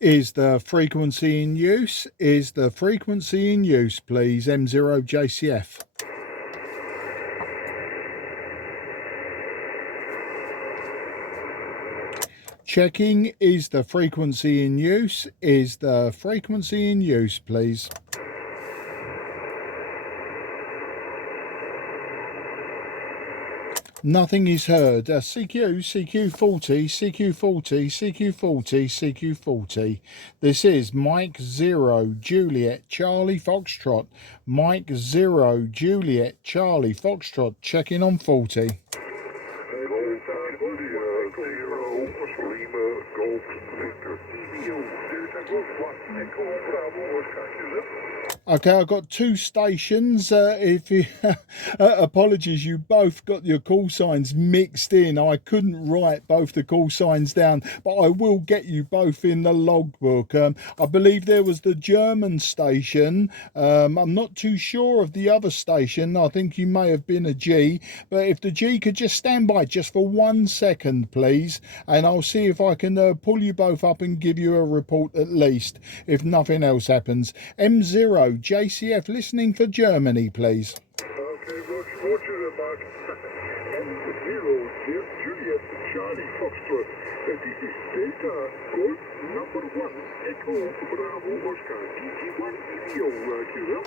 Is the frequency in use? Is the frequency in use, please? M0JCF. Checking, is the frequency in use? Is the frequency in use, please? Nothing is heard. CQ, CQ40, CQ40, CQ40, CQ40. This is Mike 0, Juliet, Charlie, Foxtrot. Mike 0, Juliet, Charlie, Foxtrot, checking on 40. Okay, I've got two stations. If you apologies, you both got your call signs mixed in. I couldn't write both the call signs down, but I will get you both in the logbook. I believe there was the German station. I'm not too sure of the other station. I think you may have been a G, but if the G could just stand by just for 1 second, please, and I'll see if I can pull you both up and give you a report at least, if nothing else happens. M0 JCF listening for Germany, please. Okay, Roger, about M0 Juliet Charlie Foxtrot. This is Delta Golf number 1 Echo Bravo Oscar DG1 video,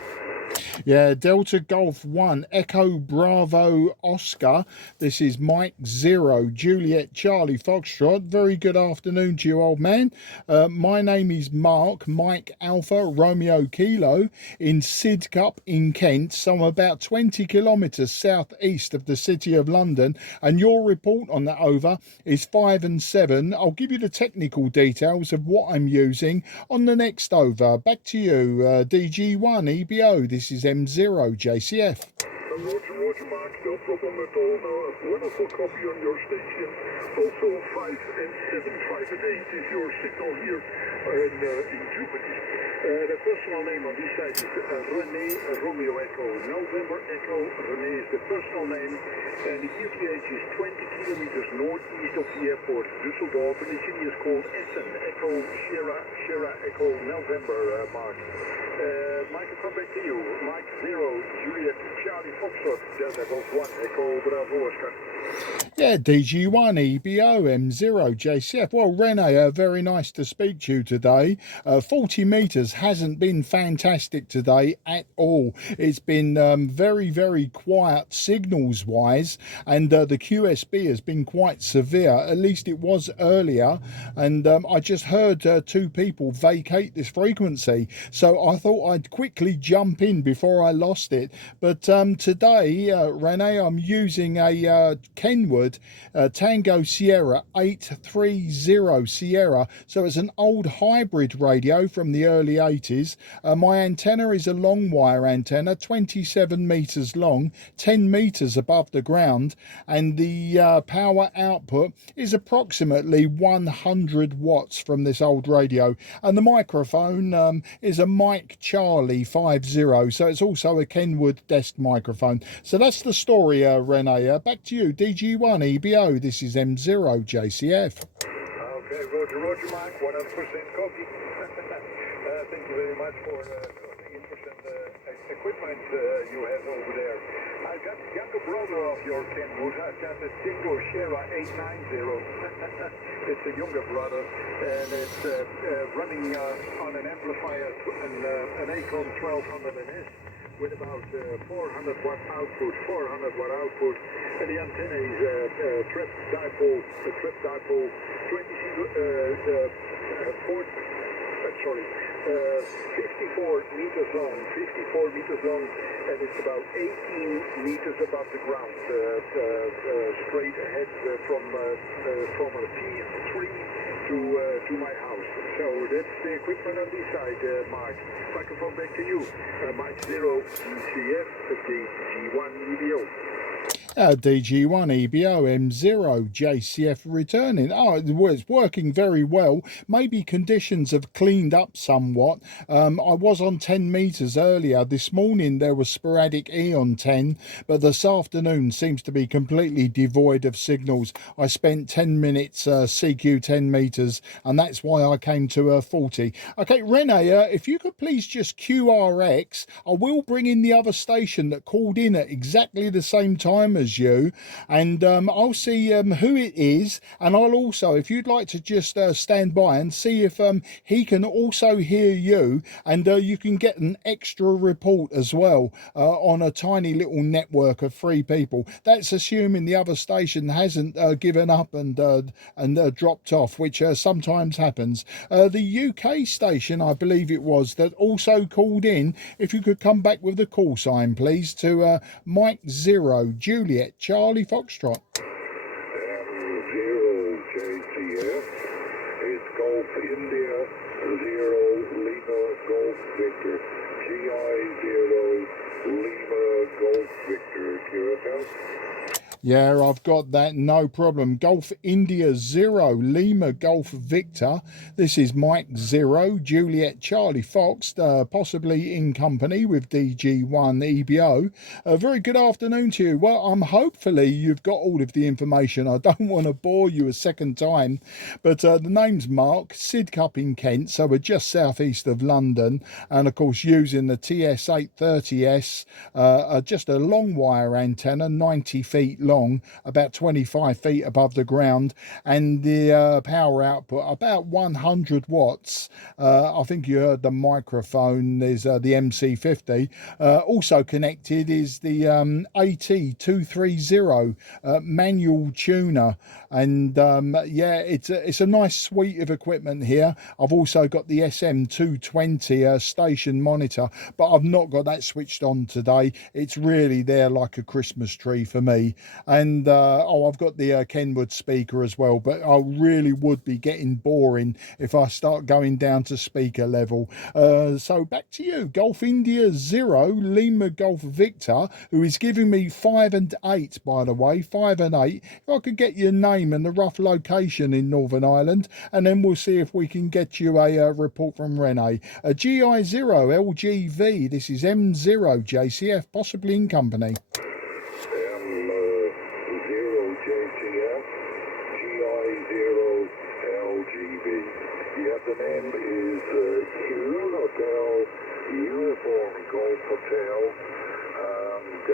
Yeah, Delta Golf 1 Echo Bravo Oscar. This is Mike 0 Juliet Charlie Foxtrot. Very good afternoon to you, old man. My name is Mark, Mike Alpha Romeo Kilo in Sidcup in Kent. So I'm about 20 kilometres southeast of the city of London, and your report on that over is 5 and 7. I'll give you the technical details of what I'm using on the next over. Back to you, DG1 EBO. This is M0 JCF. Roger, Mark, no problem at all. Now, a wonderful copy on your station. Also 5 and 7, 5 and 8 is your signal here in Germany. The personal name on this side is René Romeo Echo, November Echo. René is the personal name, and the QTH is 20 kilometers northeast of the airport, Düsseldorf, and the city is called Essen. Echo Sierra Echo November, Mark. Mike, I'll come back to you. Mike 0, Juliet Charlie Foxtrot, Delta Golf 1 Echo Bravo Oscar. Yeah, DG1 EBO M0 JCF. Well, Rene, very nice to speak to you today. 40 metres hasn't been fantastic today at all. It's been very, very quiet signals wise, and the QSB has been quite severe. At least it was earlier, and I just heard 2 people vacate this frequency, so I thought I'd quickly jump in before I lost it. But today, Rene, I'm using a Kenwood Tango Sierra 830 Sierra, so it's an old hybrid radio from the early 80s. My antenna is a long wire antenna, 27 metres long, 10 metres above the ground, and the power output is approximately 100 watts from this old radio, and the microphone is a Mike Charlie 50, so it's also a Kenwood desk microphone. So that's the story, Rene. Back to you, DG1 EBO. This is M0 JCF. Okay, Roger, Mark, 100% copy. Thank you very much for the interesting equipment you have over there. I've got the younger brother of your Kenwood. I've got the Tango Sierra 890. It's a younger brother, and it's running on an amplifier, an Acom 1200S. With about 400 watt output, 400 watt output, and the antenna is trap dipole, 54 meters long, and it's about 18 meters above the ground, straight ahead from a T3 to my house. So that's the equipment on this side, Mark. Microphone back to you. Mike 0 GCF, the G1 EBO. DG1 EBO M0 JCF returning. Oh, it's working very well. Maybe conditions have cleaned up somewhat. I was on 10 meters earlier. This morning there was sporadic E on 10, but this afternoon seems to be completely devoid of signals. I spent 10 minutes CQ 10 meters, and that's why I came to 40. Okay, Rene, if you could please just QRX, I will bring in the other station that called in at exactly the same time as you, and I'll see who it is, and I'll also, if you'd like to just stand by and see if he can also hear you, and you can get an extra report as well on a tiny little network of 3 people. That's assuming the other station hasn't given up and dropped off, which sometimes happens. The UK station, I believe it was, that also called in, if you could come back with the call sign please, to Mike 0 Juliet Charlie Foxtrot. M0 JCF is Golf India 0 Lima Golf Victor GI 0 Lima Golf Victor QFL. Yeah, I've got that, no problem. Golf India 0 Lima Golf Victor. This is Mike 0 Juliet Charlie Fox, possibly in company with DG1 EBO. A very good afternoon to you. Well, hopefully you've got all of the information. I don't want to bore you a second time, but the name's Mark, Sidcup in Kent, so we're just southeast of London, and of course using the TS-830S, just a long wire antenna, 90 feet long, about 25 feet above the ground, and the power output about 100 watts. I think you heard the microphone. There's the MC50. Also connected is the AT-230 manual tuner, and yeah, it's a nice suite of equipment here. I've also got the SM220 station monitor, but I've not got that switched on today. It's really there like a Christmas tree for me. And I've got the Kenwood speaker as well, but I really would be getting boring if I start going down to speaker level. So back to you. Golf India 0 Lima Golf Victor, who is giving me 5 and 8, by the way, 5 and 8. If I could get your name and the rough location in Northern Ireland, and then we'll see if we can get you a report from Rene. GI0 LGV, this is M0 JCF, possibly in company. The name is Hero Hotel, Uniform Golf Hotel, and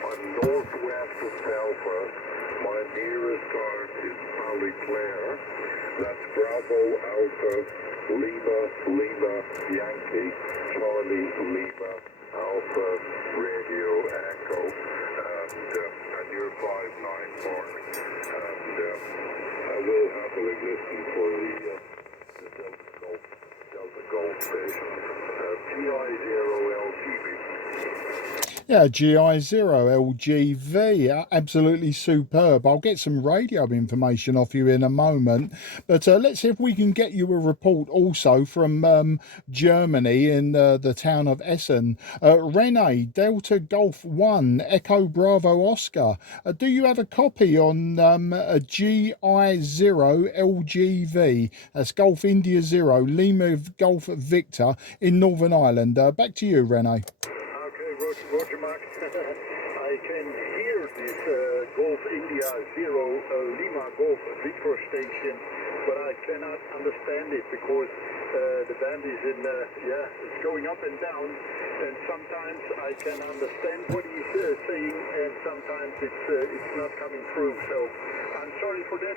I'm northwest of Belfast. My nearest town is Ballyclare. That's Bravo Alpha Lima Lima Yankee Charlie Lima Alpha Radio Echo, and you're 59 Mark, and I will happily listen for the Delta Golf Station, GI0LGB. Yeah, GI0 LGV, absolutely superb. I'll get some radio information off you in a moment, but let's see if we can get you a report also from Germany in the town of Essen. Rene, Delta Golf 1, Echo Bravo Oscar. Do you have a copy on a GI0 LGV? That's Golf India 0, Lima Golf Victor in Northern Ireland. Back to you, Rene. Roger, Mark. I can hear this Golf India 0 Lima Golf Victor station, but I cannot understand it because the band is in, it's going up and down, and sometimes I can understand what he's saying, and sometimes it's not coming through. So I'm sorry for that,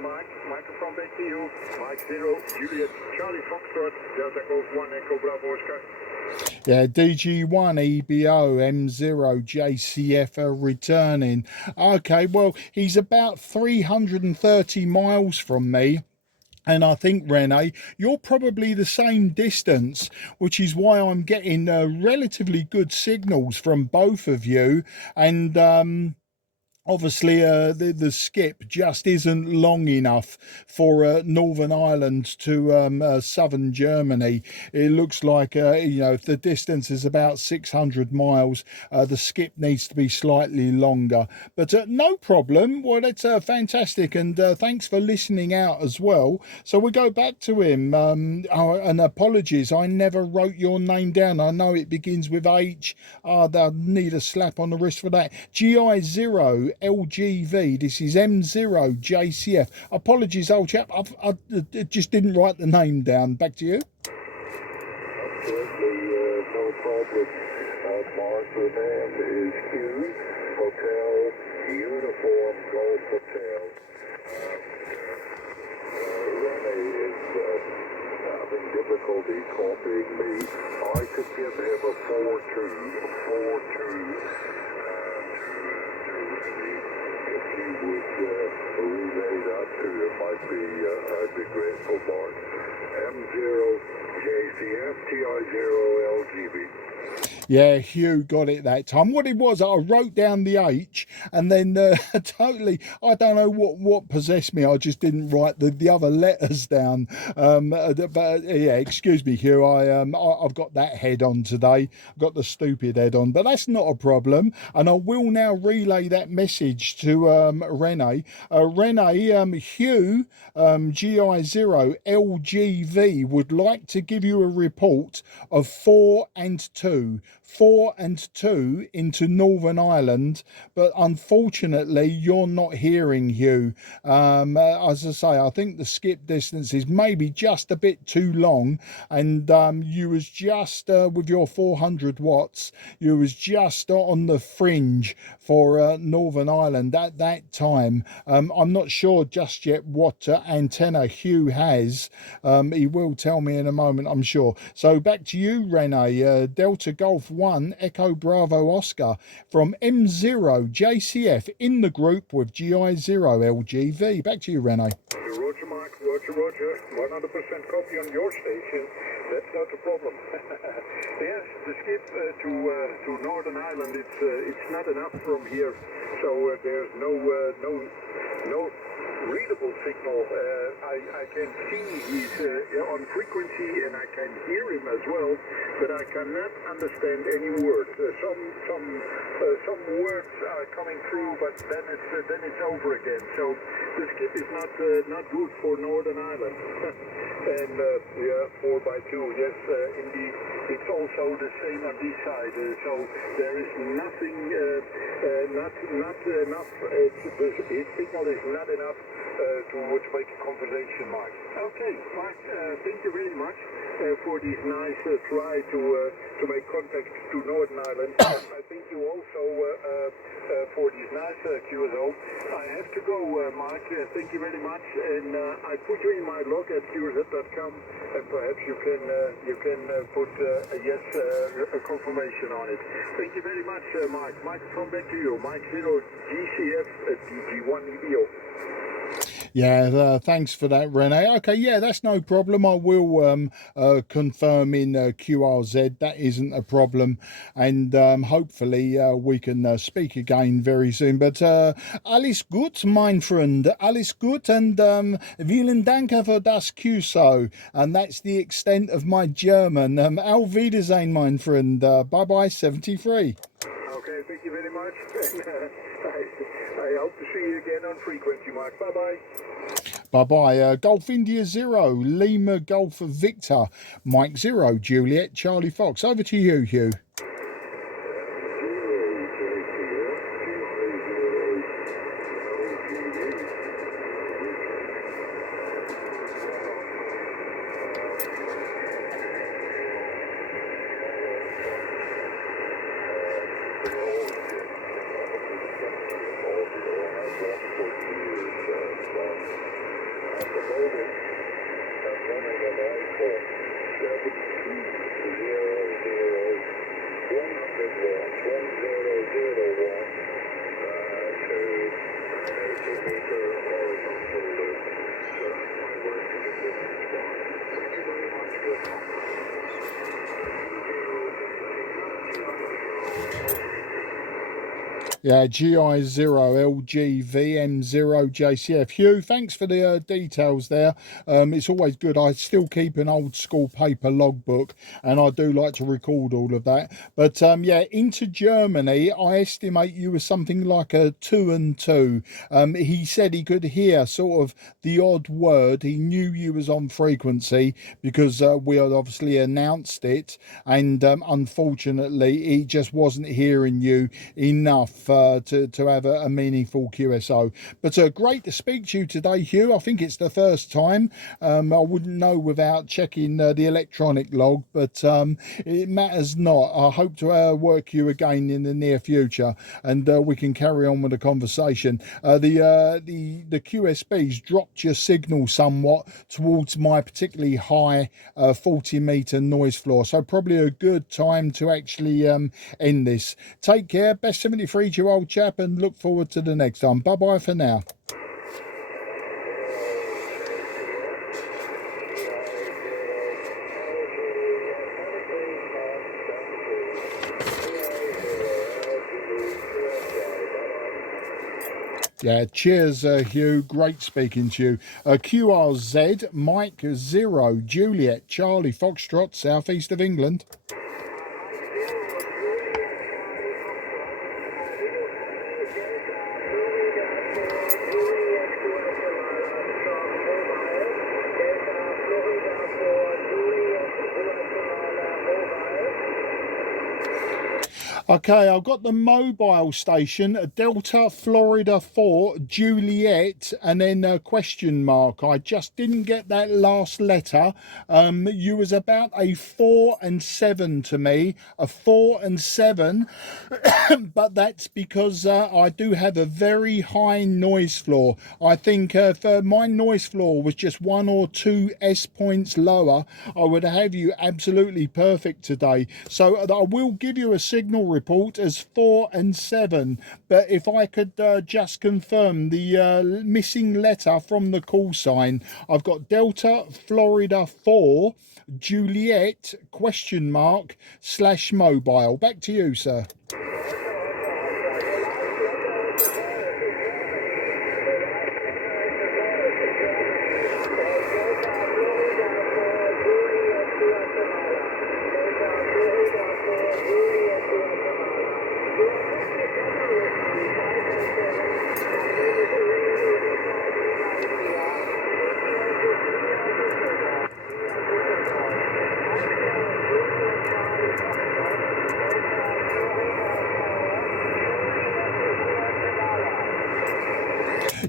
Mark. Microphone back to you. Mike 0, Juliet, Charlie Foxtrot, Delta Golf 1, Echo Bravo Oscar. Yeah, DG1 EBO M0 JCF returning. Okay, well, he's about 330 miles from me. And I think, Rene, you're probably the same distance, which is why I'm getting relatively good signals from both of you. And obviously the skip just isn't long enough for Northern Ireland to southern Germany. It looks like if the distance is about 600 miles, the skip needs to be slightly longer, but no problem. Well, that's fantastic, and thanks for listening out as well. So we go back to him. And apologies, I never wrote your name down. I know it begins with H. I need a slap on the wrist for that. GI0 LGV. This is M0 JCF. Apologies, old chap. I just didn't write the name down. Back to you. Absolutely no problem. Mark, the name is Hugh, Hotel, Uniform, Golf Hotel. Rene is having difficulty copying me. I could give him a 4-2. If he would relay that to him, I'd be grateful, Mark. M0 JCF TI0 LGB. Yeah, Hugh got it that time. What it was, I wrote down the H, and then totally, I don't know what possessed me. I just didn't write the other letters down. But yeah, excuse me, Hugh. I've got that head on today. I've got the stupid head on, but that's not a problem. And I will now relay that message to Rene. Rene, Hugh, GI0 LGV would like to give you a report of 4 and 2. 4 and 2 into Northern Ireland, but unfortunately you're not hearing, Hugh. As I say, I think the skip distance is maybe just a bit too long, and you was just with your 400 watts, you was just on the fringe for Northern Ireland at that time. I'm not sure just yet what antenna Hugh has. He will tell me in a moment, I'm sure. So back to you, Rene. Delta Golf 1 Echo Bravo Oscar from M0 JCF in the group with GI0 LGV. Back to you, Rene. Roger, Mark. Roger. 100% copy on your station. That's not a problem. Yes, the skip to Northern Ireland, it's not enough from here. So there's no readable signal. I can see he's on frequency and I can hear him as well, but I cannot understand any words. Some words are coming through, but then it's over again. So the skip is not good for Northern Ireland. And yeah, 4x2. Yes, indeed. It's also the same on this side. So there is nothing, not enough. His signal is not enough to make a conversation, Mark. Okay, Mark, thank you very much for this nice try to make contact to Northern Ireland. I thank you also for this nice QSO. I have to go, Mark. Thank you very much, and I put you in my log at qz.com, and perhaps you can put a yes a confirmation on it. Thank you very much, Mark. Microphone back to you. Mike 0 GCF DG1 EBO. Yeah, thanks for that, Rene. Okay, yeah, that's no problem. I will confirm in QRZ. That isn't a problem. And hopefully we can speak again very soon. But alles gut, mein Freund. Alles gut. And vielen Dank für das QSO. And that's the extent of my German. Auf Wiedersehen, mein Freund. Bye-bye, 73. Okay, thank you very much. I hope to see you again on frequency, Mark. Bye-bye. Bye-bye. Golf India 0, Lima Golf Victor, Mike 0, Juliet, Charlie Fox. Over to you, Hugh. Yeah, GI0LGVM0JCF. Hugh, thanks for the details there. It's always good. I still keep an old school paper logbook, and I do like to record all of that. But yeah, into Germany, I estimate you were something like a 2 and 2. He said he could hear sort of the odd word. He knew you was on frequency because we had obviously announced it, and unfortunately, he just wasn't hearing you enough to have a meaningful QSO. But great to speak to you today, Hugh. I think it's the first time. I wouldn't know without checking the electronic log, but it matters not. I hope to work you again in the near future, and we can carry on with the conversation. The QSB's dropped your signal somewhat towards my particularly high 40-meter noise floor, so probably a good time to actually end this. Take care, best 73-year-old chap, and look forward to the next time. Bye bye for now. Yeah, cheers, Hugh. Great speaking to you. QRZ, Mike 0, Juliet, Charlie, Foxtrot, southeast of England. Okay, I've got the mobile station, Delta Florida 4, Juliet, and then a question mark. I just didn't get that last letter. You was about a 4 and 7 to me, a 4 and 7, but that's because I do have a very high noise floor. I think if my noise floor was just 1 or 2 S points lower, I would have you absolutely perfect today. So I will give you a signal report as 4 and 7, but if I could just confirm the missing letter from the call sign, I've got Delta Florida 4 Juliet question mark / mobile. Back to you, sir.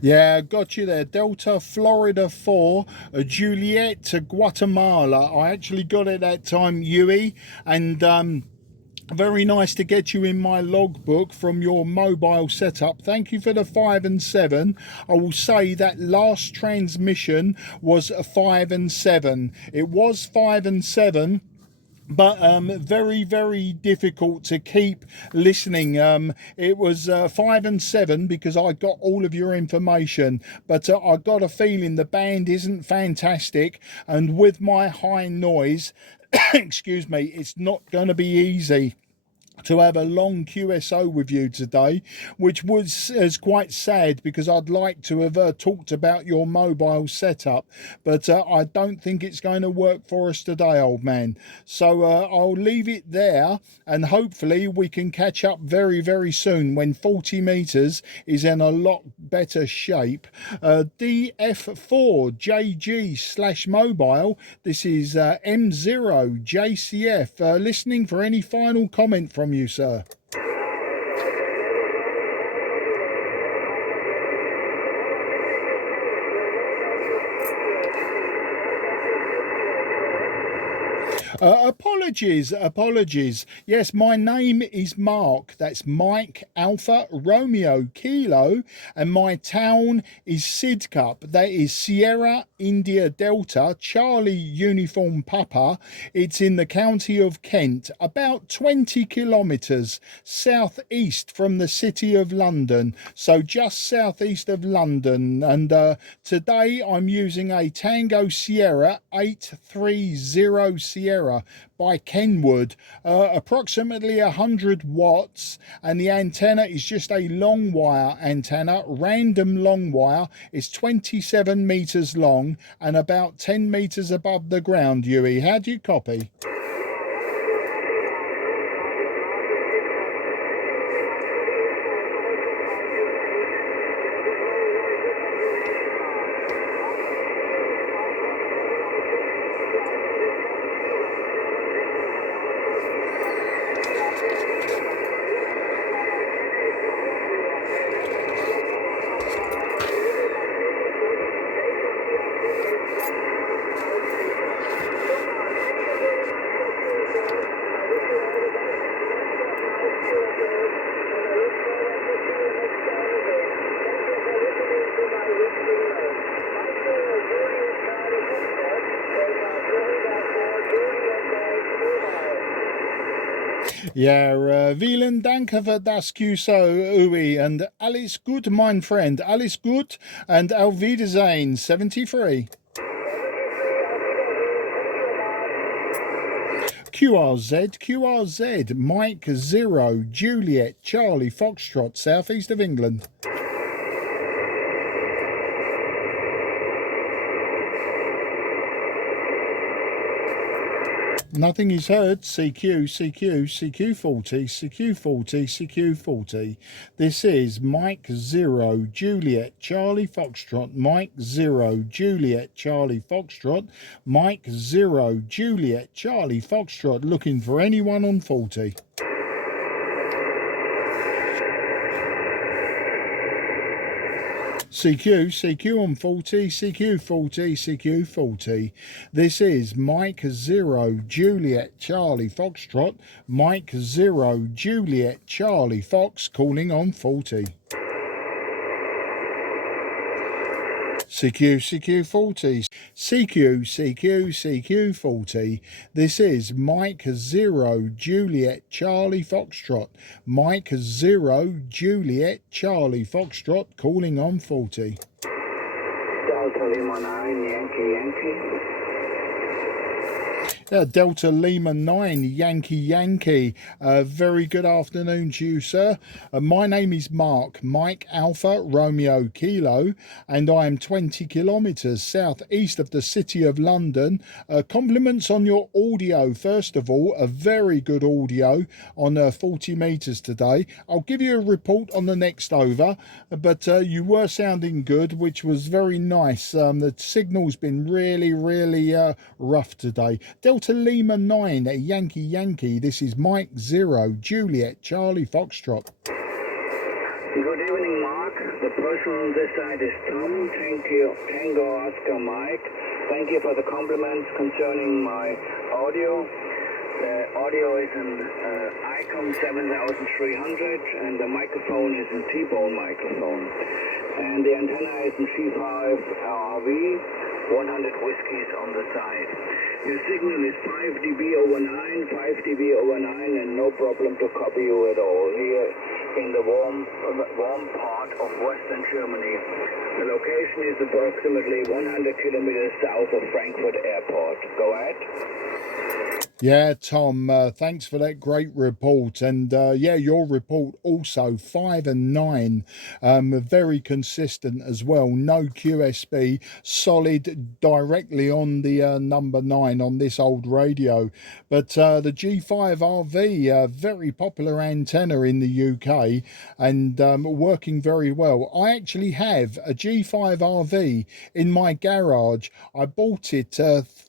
Yeah, got you there. Delta Florida 4, Juliet to Guatemala. I actually got it that time, Yui, and very nice to get you in my logbook from your mobile setup. Thank you for the 5 and 7. I will say that last transmission was a 5 and 7. It was 5 and 7. But very, very difficult to keep listening. It was 5 and 7 because I got all of your information, but I got a feeling the band isn't fantastic, and with my high noise, excuse me, it's not going to be easy to have a long QSO with you today, which is quite sad because I'd like to have talked about your mobile setup, but I don't think it's going to work for us today, old man. So I'll leave it there, and hopefully we can catch up very, very soon when 40 meters is in a lot better shape. DF4JG / mobile. This is M0JCF. Listening for any final comment from you, sir. Apologies. Yes, my name is Mark. That's Mike Alpha Romeo Kilo, and my town is Sidcup. That is Sierra India Delta Charlie Uniform Papa. It's in the county of Kent, about 20 kilometres southeast from the city of London. So just southeast of London. And today I'm using a Tango Sierra 830 Sierra Sierra by Kenwood, approximately 100 watts, and the antenna is just a long wire antenna, random long wire. It's 27 meters long and about 10 meters above the ground. Huey, how do you copy? Ja, vielen Dank für das QSO, Uwe, and alles gut, mein Freund, alles gut, and auf Wiedersehen, 73. QRZ, Mike 0, Juliet, Charlie, Foxtrot, southeast of England. Nothing is heard. CQ40. This is Mike 0, Juliet, Charlie, Foxtrot, Mike 0, Juliet, Charlie, Foxtrot, Mike 0, Juliet, Charlie, Foxtrot, looking for anyone on 40. CQ on 40, CQ40. This is Mike 0, Juliet, Charlie, Foxtrot, Mike 0, Juliet, Charlie, Fox, calling on 40. CQ40. CQ40. This is Mike 0, Juliet, Charlie, Foxtrot, Mike 0, Juliet, Charlie, Foxtrot, calling on 40. Delta Lima 9, Yankee. Delta Lima 9, Yankee. Very good afternoon to you, sir. My name is Mark, Mike Alpha Romeo Kilo, and I am 20 kilometres southeast of the City of London. Compliments on your audio, first of all, a very good audio on 40 metres today. I'll give you a report on the next over, but you were sounding good, which was very nice. The signal's been really rough today. Delta Lima 9, Yankee. This is Mike 0, Juliet, Charlie, Foxtrot. Good evening, Mark. The person on this side is Tom. Tango Oscar Mike. Thank you for the compliments concerning my audio. The audio is an ICOM 7300 and the microphone is a T-bone microphone. And the antenna is a C5RV, 100 whiskies on the side. Your signal is 5 dB over 9, and no problem to copy you at all here in the warm part of Western Germany. The location is approximately 100 kilometers south of Frankfurt Airport. Go ahead. Yeah, Tom, thanks for that great report. And yeah, your report also 5 and 9, very consistent as well. No QSB, solid directly on the number 9 on this old radio. But the G5RV, very popular antenna in the UK and working very well. I actually have a G5RV in my garage. I bought it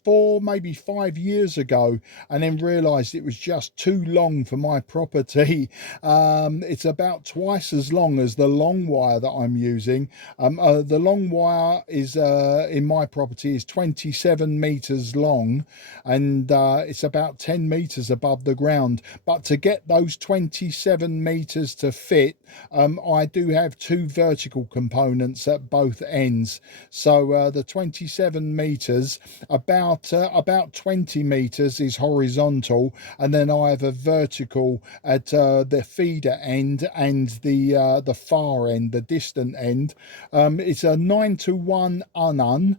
4, maybe 5 years ago, and then realised it was just too long for my property. It's about twice as long as the long wire that I'm using. The long wire is in my property is 27 metres long, and it's about 10 metres above the ground. But to get those 27 metres to fit, I do have 2 vertical components at both ends. So the 27 metres, about 20 metres is horizontal horizontal, and then I have a vertical at the feeder end and the far end, the distant end. It's a 9-to-1 unun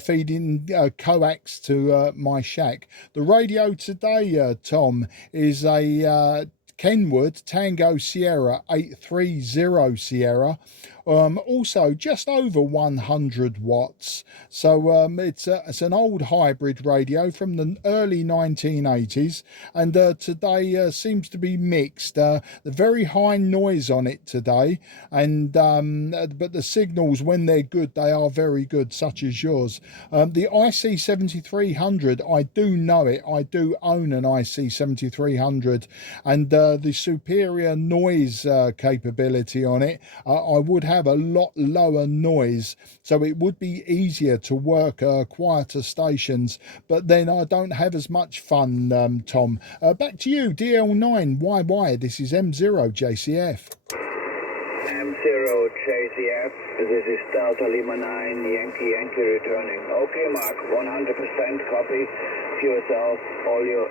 feeding coax to my shack. The radio today, Tom, is a Kenwood Tango Sierra 830 Sierra, also just over 100 watts. So it's an old hybrid radio from the early 1980s, and today seems to be mixed. The very high noise on it today, and but the signals, when they're good, they are very good, such as yours. The IC7300, I do know it. I do own an IC7300, and the superior noise capability on it, I would have a lot lower noise, so it would be easier to work quieter stations, but then I don't have as much fun, Tom. Back to you, DL9YY. This is M0 JCF. M0 JCF, this is Delta Lima 9, Yankee returning. Okay, Mark, 100% copy to yourself, all your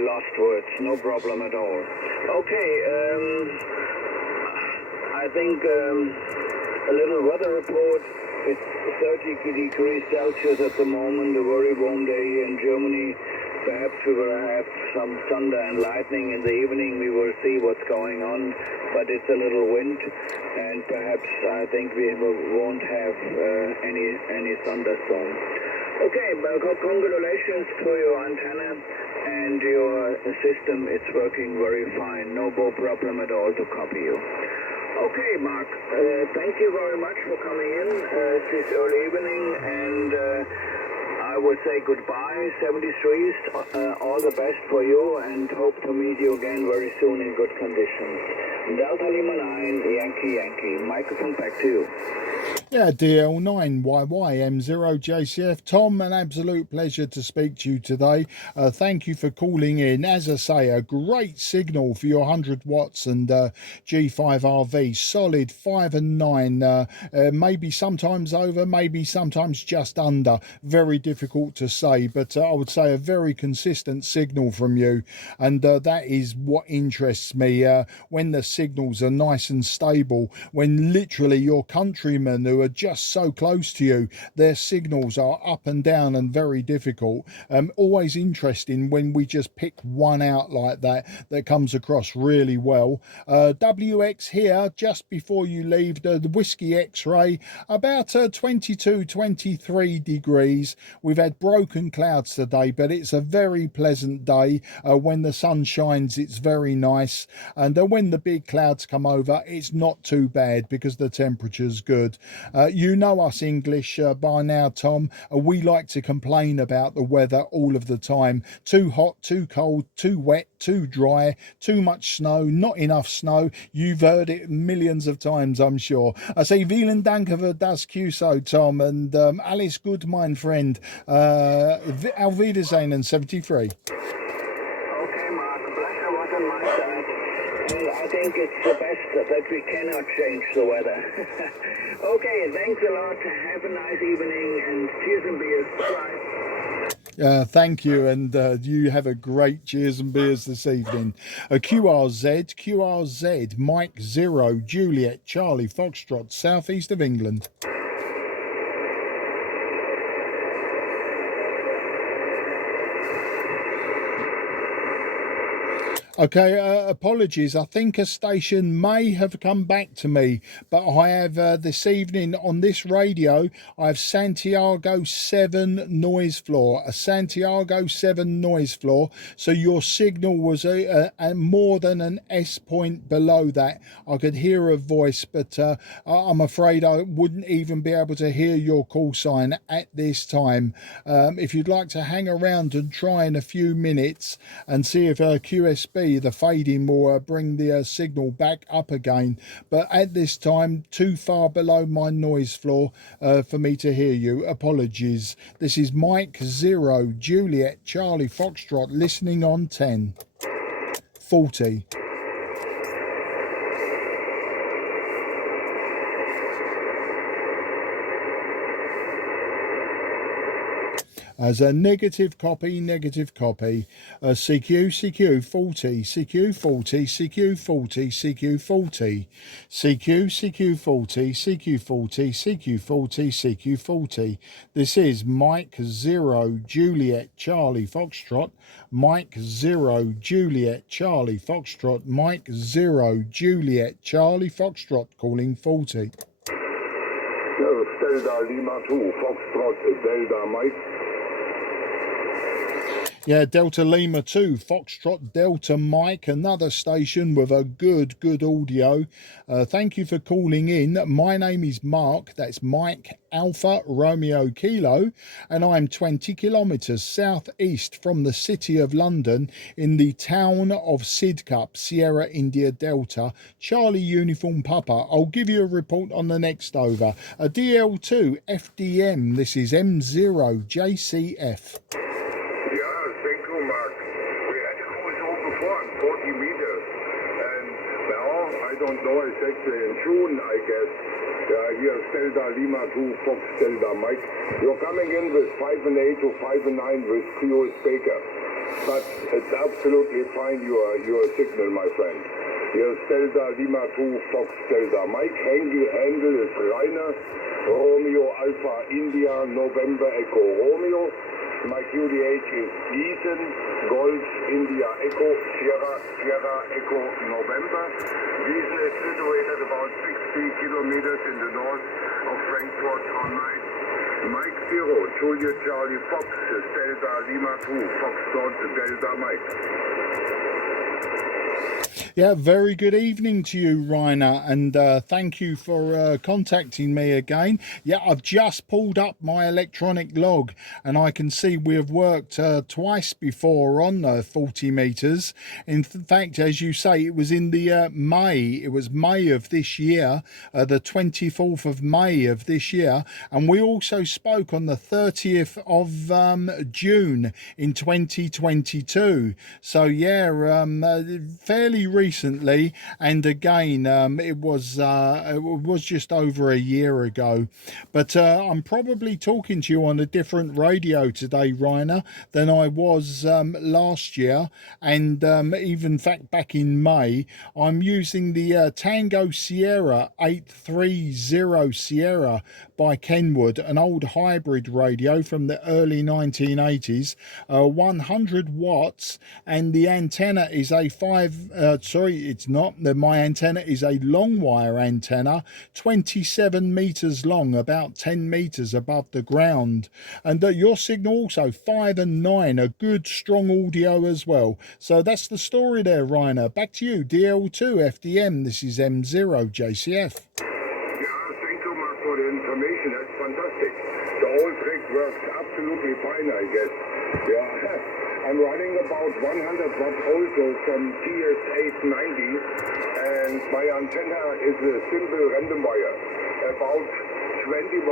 lost words, no problem at all. Okay, I think a little weather report. It's 30 degrees Celsius at the moment, a very warm day here in Germany. Perhaps we will have some thunder and lightning in the evening. We will see what's going on, but it's a little wind, and perhaps I think we won't have any thunderstorm. Okay, but congratulations to your antenna and your system. It's working very fine. No problem at all to copy you. Okay, Mark, thank you very much for coming in this early evening, and I will say goodbye, 73s, all the best for you, and hope to meet you again very soon in good conditions. Delta Lima 9, Yankee, microphone back to you. Yeah, DL9YYM0JCF. Tom, an absolute pleasure to speak to you today. Thank you for calling in. As I say, a great signal for your 100 watts and G5RV. Solid 5 and 9. Maybe sometimes over, maybe sometimes just under. Very difficult to say, but I would say a very consistent signal from you. And that is what interests me, when the signals are nice and stable, when literally your countrymen who are just so close to you, their signals are up and down and very difficult. Always interesting when we just pick one out like that comes across really well. WX here, just before you leave, the Whiskey X-ray, about 22-23 degrees. We've had broken clouds today, but it's a very pleasant day. When the sun shines, it's very nice, and when the big clouds come over, it's not too bad because the temperature's good. You know us English by now, Tom. We like to complain about the weather all of the time. Too hot, too cold, too wet, too dry, too much snow, not enough snow. You've heard it millions of times, I'm sure. I say vielen Dank für das QSO, Tom, and alles gut, mein Friend. Auf Wiedersehen in 73. Okay, Mark, pleasure was on my side. And I think it's the best that we cannot change the weather. Okay, thanks a lot. Have a nice evening, and cheers and beers. Bye. Thank you, and you have a great cheers and beers this evening. QRZ, Mike 0, Juliet, Charlie, Foxtrot, southeast of England. Okay, apologies. I think a station may have come back to me, but I have this evening on this radio, I have Santiago 7 noise floor, a Santiago 7 noise floor. So your signal was more than an S point below that. I could hear a voice, but I'm afraid I wouldn't even be able to hear your call sign at this time. If you'd like to hang around and try in a few minutes and see if QSB, the fading, will bring the signal back up again, but at this time too far below my noise floor for me to hear you. Apologies. This is Mike 0, Juliet, Charlie, Foxtrot, listening on 10 40. as a negative copy, CQ, CQ40, CQ40, CQ40, CQ40, CQ, CQ40, CQ40, CQ40, CQ40. This is Mike 0 Juliet Charlie Foxtrot, Mike 0 Juliet Charlie Foxtrot, Mike 0 Juliet Charlie Foxtrot calling 40. Delta Lima 2, Foxtrot, Delta Mike. Yeah, Delta Lima 2, Foxtrot, Delta Mike, another station with a good audio. Thank you for calling in. My name is Mark, that's Mike Alpha Romeo Kilo, and I'm 20 kilometres southeast from the city of London in the town of Sidcup, Sierra India Delta, Charlie Uniform Papa. I'll give you a report on the next over. A DL2 FDM, this is M0 JCF. Don't know exactly in June, I guess. Here's Delta Lima 2, Fox Delta Mike. You're coming in with 5 and 8 to 5 and 9 with QS Baker. But it's absolutely fine, your signal, my friend. Here's Delta Lima 2, Fox Delta Mike. Handle is Rainer, Romeo Alpha India, November Echo Romeo. My QDH is Ethan, Golf, India, Echo, Sierra, Echo, November. Wiesn is situated about 60 kilometers in the north of Frankfurt on Main. Mike 0, Juliet Charlie Fox, Delta Lima 2, Foxtrot, Delta Mike. Yeah, very good evening to you, Rainer, and thank you for contacting me again. Yeah, I've just pulled up my electronic log and I can see we have worked twice before on 40 metres. In fact, as you say, it was in the May of this year, the 24th of May of this year, and we also spoke on the 30th of June in 2022. So yeah, fairly recently, and again it was just over a year ago, but I'm probably talking to you on a different radio today, Rainer, than I was last year, and even in fact back in May. I'm using the Tango Sierra 830 Sierra by Kenwood, an old hybrid radio from the early 1980s, 100 watts, and the antenna is a my antenna is a long wire antenna, 27 meters long, about 10 meters above the ground, and your signal also 5 and 9, a good strong audio as well. So that's the story there, Rainer. Back to you, DL2 FDM, this is M0 JCF. Thank you, Mark, for the information. That's fantastic. The whole trick works absolutely fine, I guess. I'm running about 100 watt also from TS-830, and my antenna is a simple random wire, about 21.8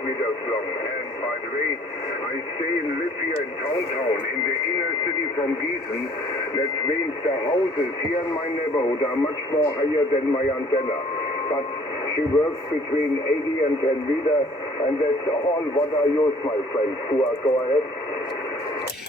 meters long. And by the way, I stay and live here in downtown, in the inner city from Gießen. That means the houses here in my neighborhood are much more higher than my antenna. But she works between 80 and 10 meters, and that's all what I use, my friend. Go ahead.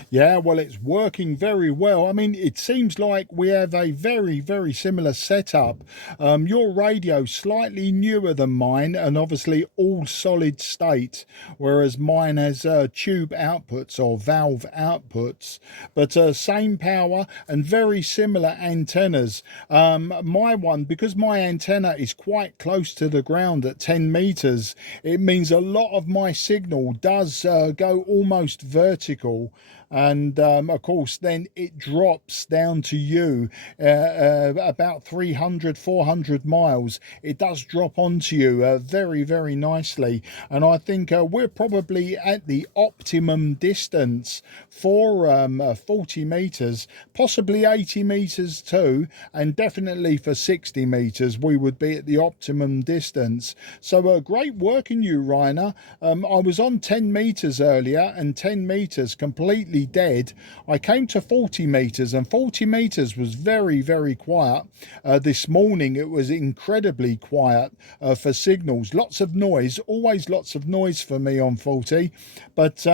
Yeah, well, it's working very well. I mean, it seems like we have a very similar setup. Your radio slightly newer than mine, and obviously all solid state, whereas mine has tube outputs or valve outputs, but same power and very similar antennas. My one, because my antenna is quite close to the ground at 10 meters, it means a lot of my signal does go almost vertical. And of course then it drops down to you about 300-400 miles. It does drop onto you very nicely, and I think we're probably at the optimum distance for 40 meters, possibly 80 meters too, and definitely for 60 meters we would be at the optimum distance. So great working you, Rainer. I was on 10 meters earlier, and 10 meters completely dead, I came to 40 meters, and 40 meters was very, very quiet. This morning it was incredibly quiet for signals. Lots of noise, always lots of noise for me on 40. But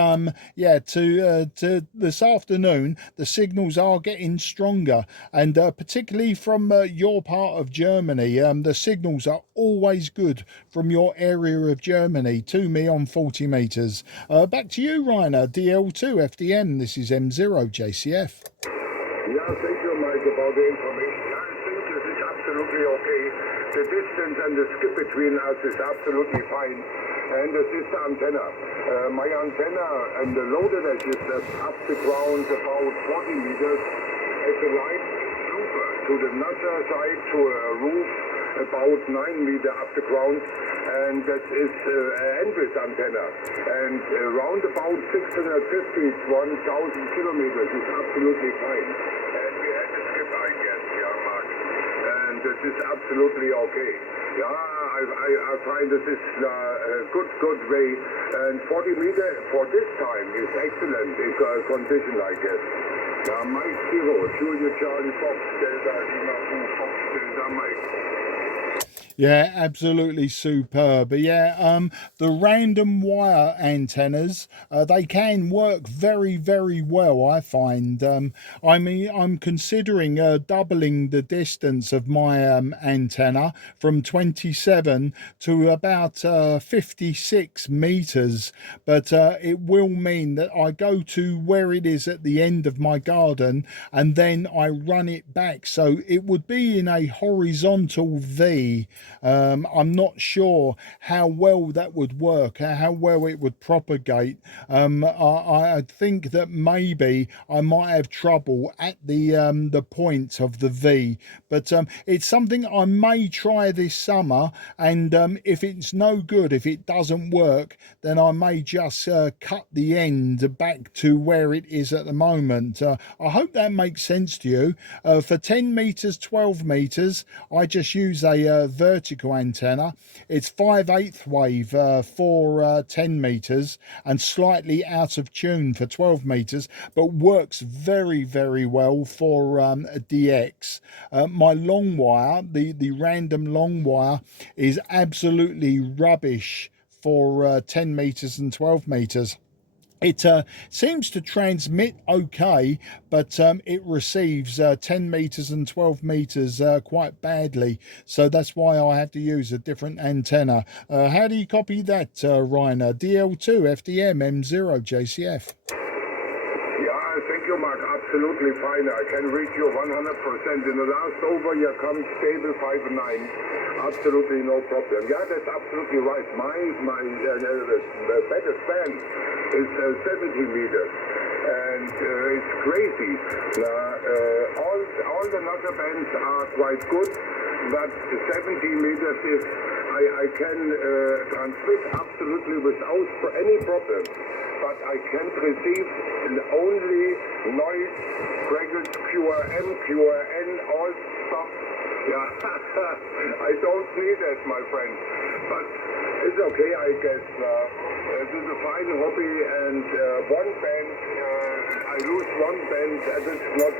yeah, to this afternoon, the signals are getting stronger, and particularly from your part of Germany, the signals are always good from your area of Germany to me on 40 meters. Back to you, Rainer. DL2 FDM. This is M0 JCF. Yeah, thank you, Mike, about the information. I think this is absolutely okay. The distance and the skip between us is absolutely fine. And this is the antenna. My antenna and the loaded edge is up the ground about 40 meters. At the right looper to the other side to a roof about 9 meters up the ground. And that is an Envis antenna. And around about 650 to 1,000 kilometers is absolutely fine. And we had a skip, I guess, yeah, Mark. And this is absolutely okay. Yeah, I find this is a good way. And 40 meters for this time is excellent in a condition like this. Yeah, Mike 0, Julia Charlie Fox, Delta Lima 2, Fox Delta Mike. Yeah, absolutely superb. But yeah, the random wire antennas, they can work very, very well, I find. I mean, I'm considering doubling the distance of my antenna from 27 to about 56 meters, but it will mean that I go to where it is at the end of my garden, and then I run it back. So it would be in a horizontal V. I'm not sure how well that would work, how well it would propagate. I think that maybe I might have trouble at the point of the V, but it's something I may try this summer. And if it's no good, if it doesn't work, then I may just cut the end back to where it is at the moment. I hope that makes sense to you. For 10 meters, 12 meters, I just use a vertical antenna. It's 5/8 wave for 10 meters and slightly out of tune for 12 meters, but works very, very well for DX. My long wire, the random long wire, is absolutely rubbish for 10 meters and 12 meters. It seems to transmit okay, but it receives 10 meters and 12 meters quite badly. So that's why I have to use a different antenna. How do you copy that, Rainer? DL2 FDM M0 JCF. Yeah, thank you, Mark. Absolutely fine. I can reach you 100%. In the last over, here comes stable 5 and 9. Absolutely no problem. Yeah, that's absolutely right. My better span is 70 meters. And it's crazy. All the other bands are quite good, but 70 meters is I can transmit absolutely without any problem. But I can't receive only noise, brackets, QRM, QRN, all stuff. Yeah, I don't need that, my friend. But it's okay, I guess. This is a fine hobby, and one band, I lose one band, and it's not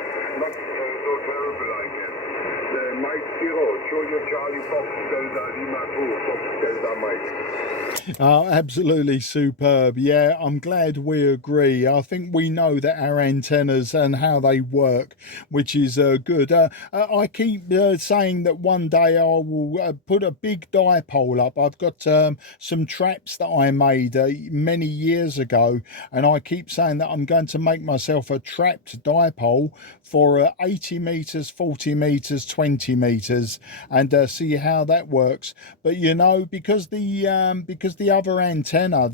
so terrible, I guess. Mike 0, Julia Charlie Fox Delta Lima 2, Fox Delta Mike. Oh, absolutely superb. Yeah, I'm glad we agree. I think we know that our antennas and how they work, which is good. I keep saying that one day I will put a big dipole up. I've got some traps that I made many years ago, and I keep saying that I'm going to make myself a trapped dipole for 80 meters, 40 meters, 20 meters, and see how that works. But you know, because the other antenna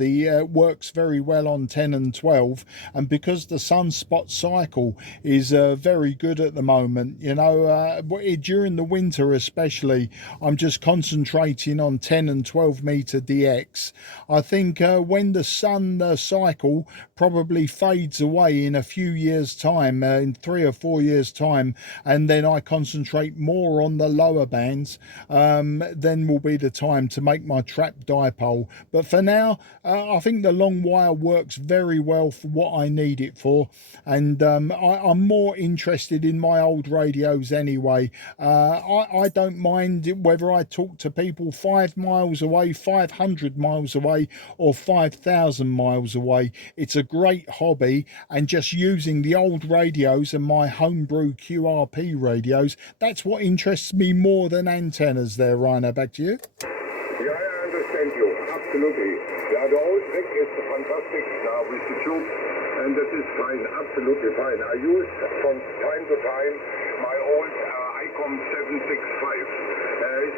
works very well on 10 and 12, and because the sunspot cycle is very good at the moment, you know, during the winter especially, I'm just concentrating on 10 and 12 meter DX. I think when the sun cycle probably fades away in a few years time, in 3 or 4 years time, and then I concentrate more more on the lower bands, then will be the time to make my trap dipole. But for now, I think the long wire works very well for what I need it for, and I'm more interested in my old radios anyway. I don't mind whether I talk to people 5 miles away, 500 miles away, or 5,000 miles away. It's a great hobby, and just using the old radios and my homebrew QRP radios, that's what interests me more than antennas there, Rainer. Back to you. Yeah, I understand you. Absolutely. Yeah, the old trick is fantastic now with the tube, and that is fine. Absolutely fine. I use from time to time my old ICOM 765.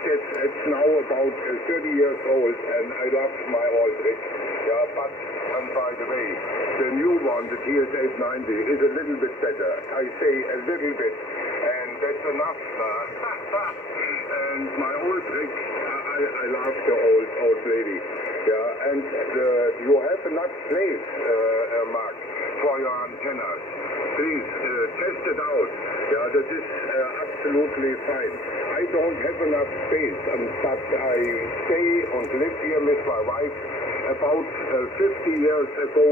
It's now about 30 years old, and I love my old trick. Yeah, but, and by the way, the new one, the TS-830, is a little bit better. I say a little bit, and that's enough. And my old trick, I love the old lady. Yeah, and you have enough place, Mark, for your antennas. Please test it out. Yeah, that is absolutely fine. I don't have enough space, but I stay and live here with my wife about 50 years ago,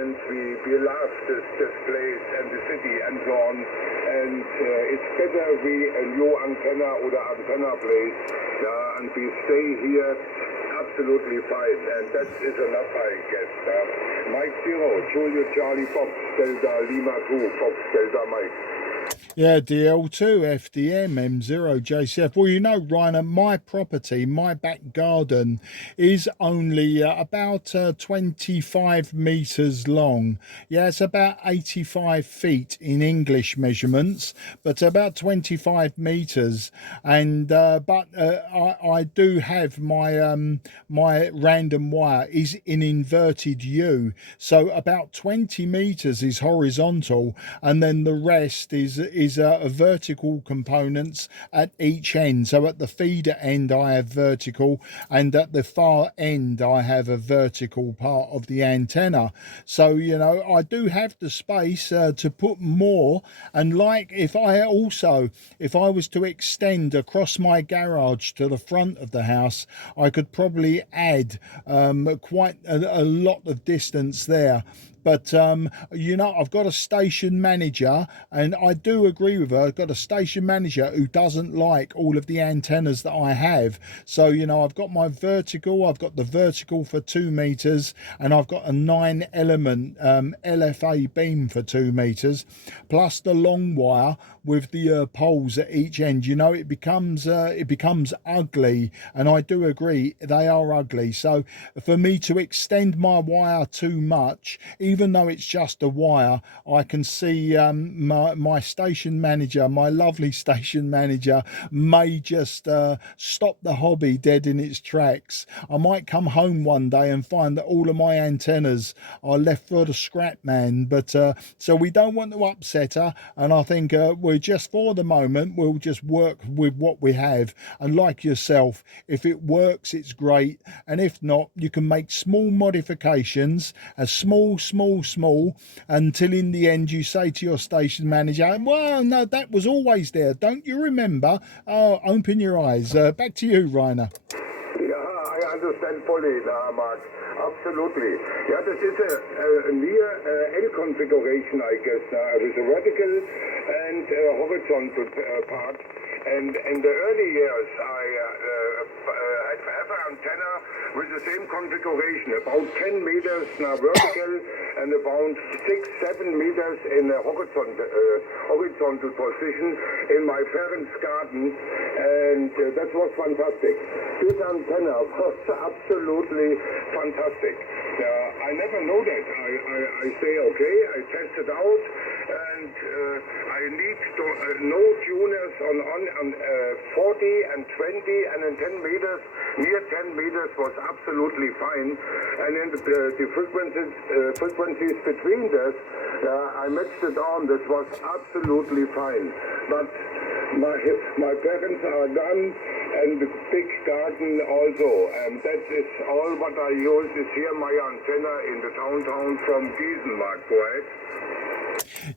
and we love this place and the city and so on. And it's better we a new antenna or antenna place, yeah, and we stay here absolutely fine, and that is enough, I guess. Mike 0, Julia Charlie Fox, Delta Lima 2, Fox Delta Mike. Yeah, DL2, FDM, M0, JCF. Well, you know, Rainer, my property, my back garden is only about 25 metres long. Yeah, it's about 85 feet in English measurements, but about 25 metres. And I do have my my random wire is in inverted U, so about 20 metres is horizontal, and then the rest is vertical components at each end. So at the feeder end I have vertical, and at the far end I have a vertical part of the antenna. So, you know, I do have the space to put more. And like if I was to extend across my garage to the front of the house, I could probably add quite a lot of distance there. But, you know, I've got a station manager, and I do agree with her. I've got a station manager who doesn't like all of the antennas that I have. So, you know, I've got my vertical, I've got the vertical for 2 meters, and I've got a 9-element LFA beam for 2 meters, plus the long wire with the poles at each end. You know, it becomes ugly, and I do agree, they are ugly. So for me to extend my wire too much, even though it's just a wire, I can see my station manager, my lovely station manager, may just stop the hobby dead in its tracks. I might come home one day and find that all of my antennas are left for the scrap man. But so we don't want to upset her, and I think we're just, for the moment, we'll just work with what we have. And like yourself, if it works, it's great, and if not, you can make small modifications, as small, until in the end you say to your station manager, well, no, that was always there, don't you remember? Oh, open your eyes. Back to you, Rainer. Yeah, I understand fully, Mark. Absolutely. Yeah, this is a near L configuration, I guess, with a vertical and horizontal part. And in the early years, I have an antenna with the same configuration, about 10 meters vertical and about 6-7 meters in a horizontal position in my parents' garden, and that was fantastic. This antenna was absolutely fantastic. I never know that. I say, okay, I test it out, and I need to no tuners on 40 and 20 and in 10 meters, near 10 meters was absolutely fine. And then the frequencies between this, I matched it on. This was absolutely fine. But my parents are gone, and the big garden also. And that is all what I use is here my antenna in the downtown from Gießen, Mark. Go ahead.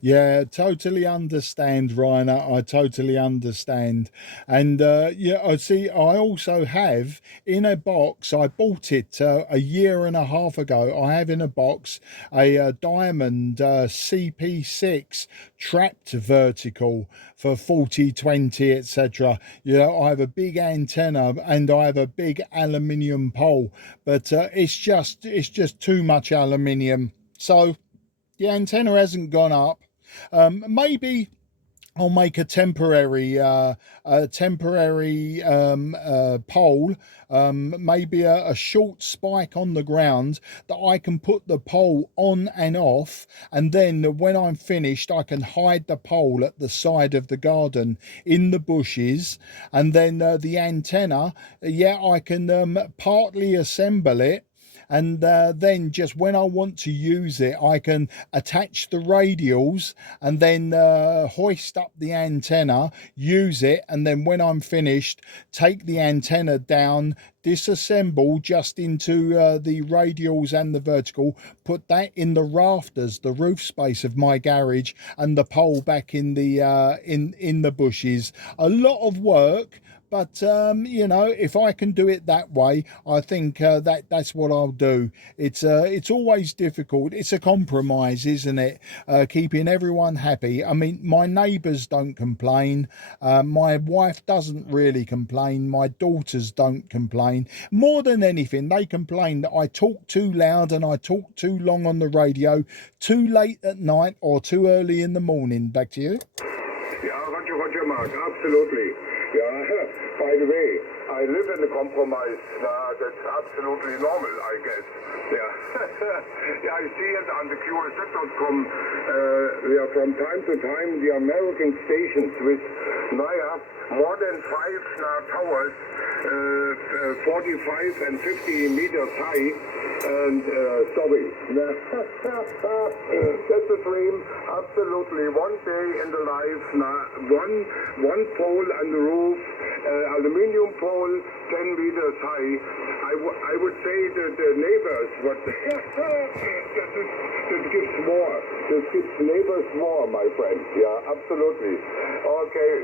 Yeah, totally understand, Rainer. I totally understand. And yeah, I see. I also have in a box. I bought it a year and a half ago. I have in a box a, diamond CP6 trapped vertical for 4020, etc. You know, I have a big antenna and I have a big aluminium pole, but it's just too much aluminium. So the antenna hasn't gone up. Maybe I'll make a temporary pole, maybe a short spike on the ground that I can put the pole on and off, and then when I'm finished, I can hide the pole at the side of the garden in the bushes, and then the antenna, yeah, I can partly assemble it, and then just when I want to use it, I can attach the radials and then hoist up the antenna, use it, and then when I'm finished, take the antenna down, disassemble just into the radials and the vertical, put that in the rafters, the roof space of my garage, and the pole back in the in the bushes. A lot of work, but you know, if I can do it that way, I think that's what I'll do. It's always difficult. It's a compromise, isn't it? Keeping everyone happy. I mean, my neighbours don't complain. My wife doesn't really complain. My daughters don't complain. More than anything, they complain that I talk too loud and I talk too long on the radio, too late at night or too early in the morning. Back to you. Yeah, Roger, Mark, absolutely. Yeah, by the way, I live in a compromise. That's absolutely normal, I guess. Yeah, yeah, I see it on the TS-830S. Yeah, from time to time, the American stations with, more than 5 towers, 45 and 50 meters high, and sorry, that's a dream. Absolutely, one day in the life. One pole on the roof, aluminium pole, 10 meters high. I would say that the neighbors, but that gives more. This gives neighbors more, my friend. Yeah, absolutely. Okay,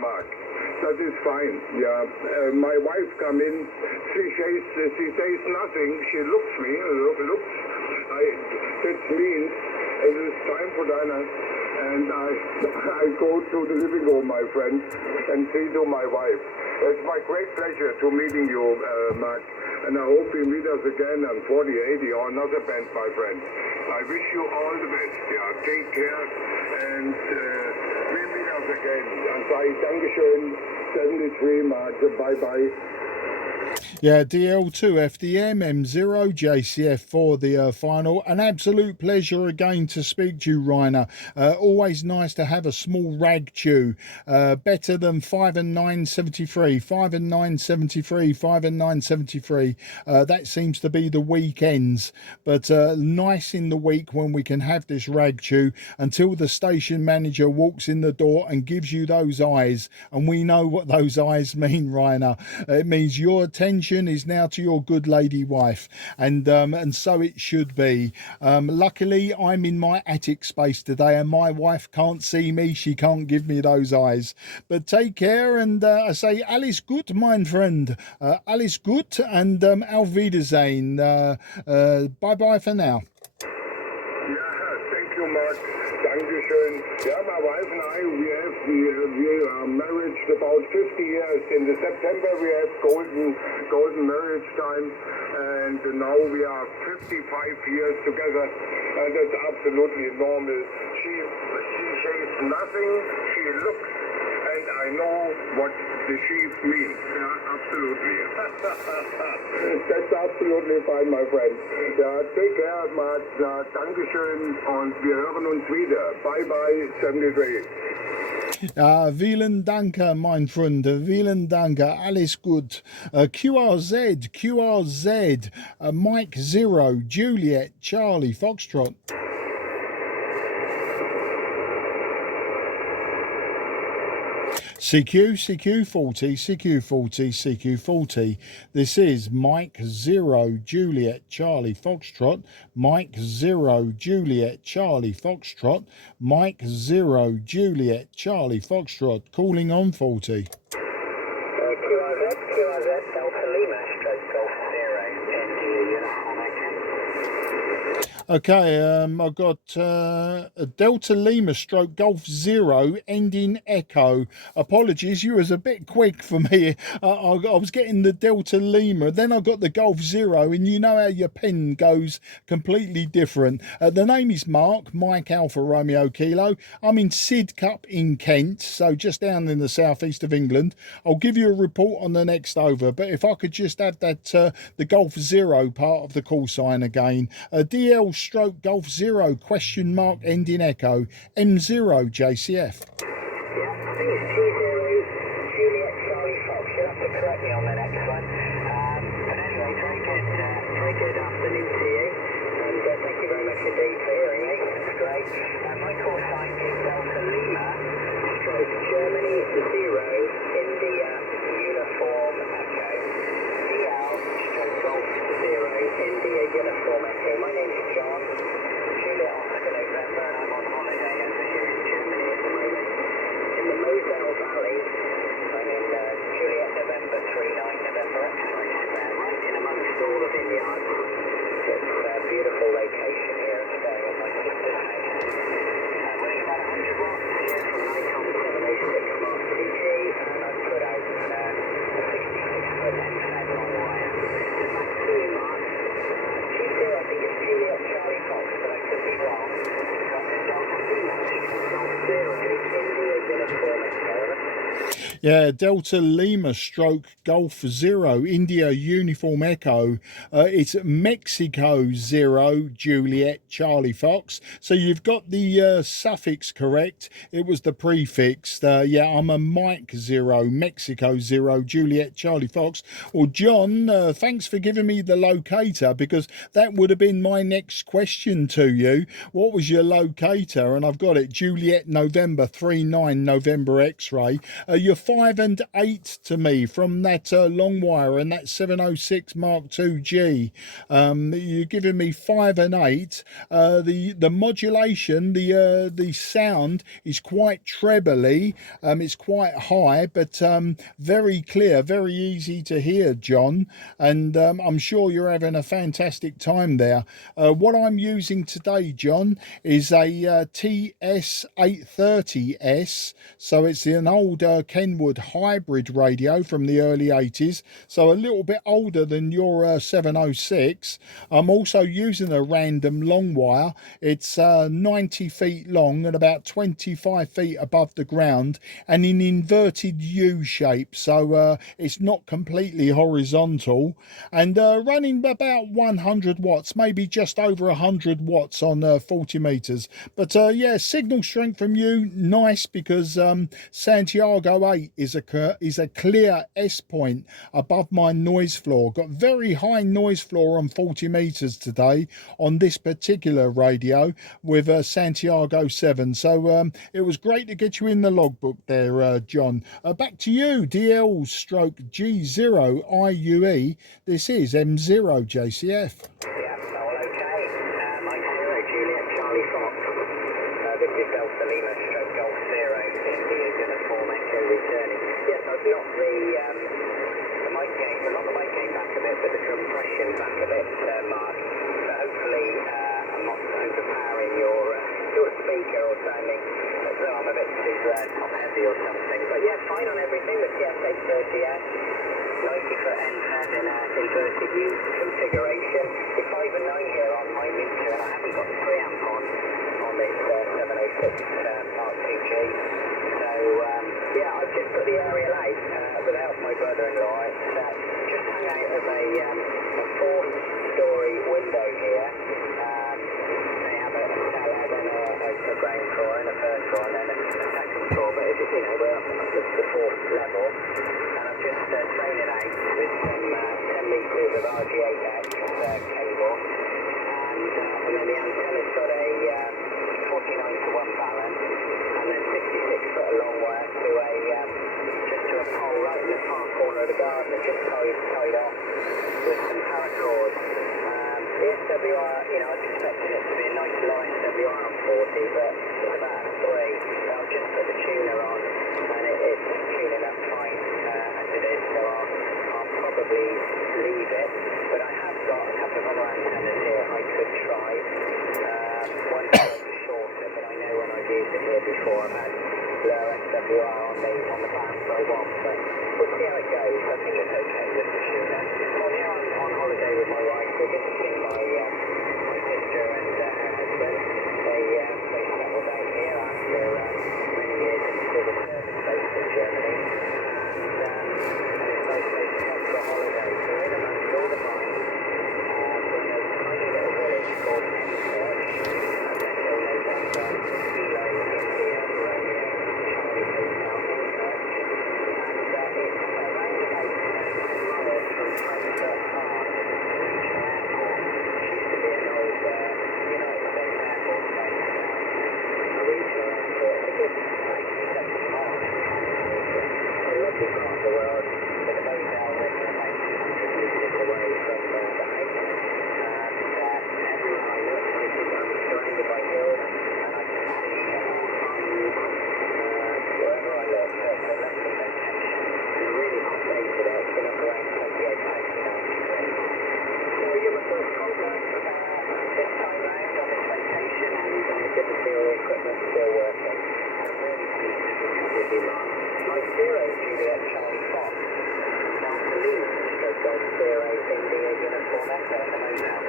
Mark. That is fine. Yeah, my wife come in. She says nothing. She looks me. Looks. That means it is time for dinner, and I go to the living room, my friend, and say to my wife, "It's my great pleasure to meeting you, Mark, and I hope we meet us again on 4080 or another band, my friend. I wish you all the best. Yeah, take care, and we meet us again." And say, Dankeschön, 73, Mark. Bye bye. Yeah, DL2FDM M0JCF for the final. An absolute pleasure again to speak to you, Rainer. Always nice to have a small rag chew. Better than 5 and 973, 5 and 973, 5 and 973. That seems to be the weekends, but nice in the week when we can have this rag chew until the station manager walks in the door and gives you those eyes. And we know what those eyes mean, Rainer. It means your attention is now to your good lady wife, and so it should be. Luckily, I'm in my attic space today, and my wife can't see me. She can't give me those eyes. But take care, and I say alles gut, mein friend. Alles gut, and auf Wiedersehen. Bye bye for now. Yeah, thank you, Mark. Dankeschön. Yeah, my wife and I, we are married about 50 years. In the September, we have golden marriage time, and now we are 55 years together, and that's absolutely normal. She says nothing. She looks, and I know what the sheep means. Yeah, absolutely. That's absolutely fine, my friend. Ja, take care, Mark. Ja, Dankeschön, und wir hören uns wieder. Bye bye, 73. Vielen Dank, mein Freund. Vielen Dank. Alles gut. QRZ, Mike Zero, Juliet, Charlie, Foxtrot. CQ40, CQ40, CQ40. This is Mike 0 Juliet Charlie Foxtrot, Mike 0 Juliet Charlie Foxtrot, Mike 0 Juliet Charlie Foxtrot, calling on 40. QRZ, Delta Lima, stroke Golf 0, India Uniform, Okay, I've got a Delta Lima stroke Golf 0 ending Echo. Apologies, you was a bit quick for me. I was getting the Delta Lima, then I got the Golf 0, and you know how your pen goes completely different. The name is Mark, Mike Alpha Romeo Kilo. I'm in Sidcup in Kent, so just down in the southeast of England. I'll give you a report on the next over, but if I could just add that the Golf 0 part of the call sign again. DL stroke Golf 0 question mark ending Echo M0 JCF. Yeah, I think it's 20 Juliet Charlie Fox. You'll have to correct me on the next one. But anyway, very good afternoon to you. And thank you very much indeed for hearing me. That's great. My call sign is Delta Lima stroke Germany 0 India Uniform Echo. DL stroke Golf 0 India Uniform Echo. My name is John, Juliet Oscar November, and I'm on holiday over here in Germany at the moment, in the Moselle Valley. I'm in Juliet November 39 November X-ray square, right in amongst all of India. It's a beautiful location here. I'm staying at my sister's house. I'm running about 100 watts here from Nikon 706 Mark 2G, and I've put out a 66-foot end-fed long wire. The back to you, Mark. I think it's Juliet Charlie Fox, but I could be wrong. Got Delta Lima, Golf 0, India Uniform Echo. Yeah, Delta Lima stroke Golf 0 India Uniform Echo. It's Mexico 0 Juliet Charlie Fox. So you've got the suffix correct. It was the prefix. Yeah, I'm a Mike 0 Mexico 0 Juliet Charlie Fox. Well, John, thanks for giving me the locator, because that would have been my next question to you. What was your locator? And I've got it, Juliet November 39 November X-ray. You're 5 and 8 to me from that long wire and that 706 Mark II-G. You're giving me 5 and 8. The modulation, the sound is quite trebly. It's quite high, but very clear, very easy to hear, John. And I'm sure you're having a fantastic time there. What I'm using today, John, is a TS-830S. So it's an old Kenwood hybrid radio from the early 80s, so a little bit older than your 706. I'm also using a random long wire. It's 90 feet long and about 25 feet above the ground, and in inverted U shape, so it's not completely horizontal, and running about 100 watts, maybe just over 100 watts on 40 meters. But yeah, signal strength from you, nice, because Santiago 8 is a clear S point above my noise floor. Got very high noise floor on 40 meters today on this particular radio with Santiago 7. So it was great to get you in the logbook there, John. Back to you, DL stroke G0 IUE. This is M0 JCF. Yeah, all okay. Mike 0 Juliet Charlie Fox. This is Delta Lima stroke Golf 0 India Uniform Echo returning. Yes, I've got the mic gain, well, not the mic gain back a bit, but the compression back a bit, Mark. So hopefully I'm not overpowering your speaker or sounding as though I'm a bit too top heavy or something. But yeah, fine on everything. The TS-830S, 90-foot end-fed in inverted U configuration. It's 5 and 9 here on my meter, and I haven't got the preamp on this 706 Mark II-G. So yeah, I've just put the aerial out without my brother-in-law. It's just hung out as a 4-story window here. They have a cellar, then a ground floor and a first floor, and then a second floor. But it's, you know, we're up at the 4th level, and I've just thrown it out with some 10 meters of RG8X cable, and then the antenna's got a 49 to 1 balance, and then 66 foot long wire to a but it's about 3. So I've just put the tuner on, and it's tuning up fine as it is. So I'll probably leave it, but I have got a couple of other antennas here I could try. One's slightly shorter, but I know when I've used it here before, I've had low SWR on the band probe on, but we'll see how it goes. I think it's okay with the tuner. Well, here I'm on holiday with my wife. We're visiting my sister and her husband. They settled down here after many years in civil service based in Germany, and it's nice place to come for a holiday. So we're in amongst all the mines. We're in a tiny little village called Church. Echo November, Kilo, India, Romeo, Charlie Hotel, Church. And it's around about 10 miles from Frankfurt Hahn International Airport, which used to be an old United States airport base now. A regional airport. It's a good 60, 70 miles. It's a lovely part of the world, with a motel that's about 200 metres away from the house. And everywhere I look, I'm surrounded by hills, and I can see wherever I look, the lovely location. It's a really hot day today. It's been up around 28, 29 degrees. So you're my first contact this time round on this location, and good to see all the equipment still working. And I'm really pleased to be with you, Mark. Mike 0, Juliet Charlie Fox. Mark Lee, stroke Golf 0, India Uniform Echo at the motel.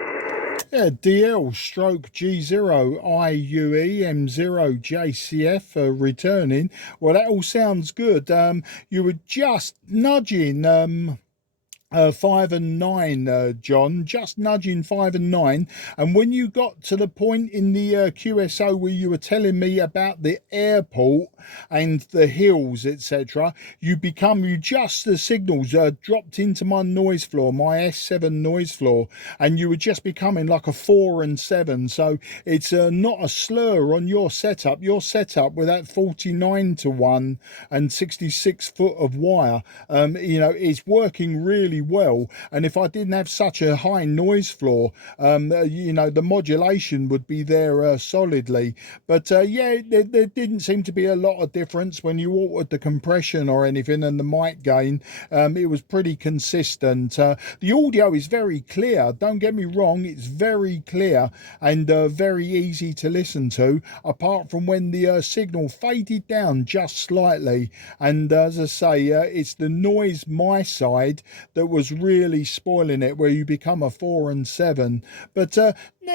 Yeah, DL stroke G0 IUE M0 JCF returning. Well, that all sounds good. You were just nudging 5 and 9, John, just nudging 5 and 9. And when you got to the point in the QSO where you were telling me about the airport and the hills, etc., the signals dropped into my noise floor, my S7 noise floor, and you were just becoming like a 4 and 7. So it's not a slur on your setup. Your setup with that 49 to 1 and 66 foot of wire, is working really well. And if I didn't have such a high noise floor, the modulation would be there solidly. But yeah, there didn't seem to be a lot of difference when you altered the compression or anything, and the mic gain, it was pretty consistent. The audio is very clear, don't get me wrong, it's very clear and very easy to listen to, apart from when the signal faded down just slightly. And as I say, it's the noise my side that was really spoiling it, where you become a 4 and 7. But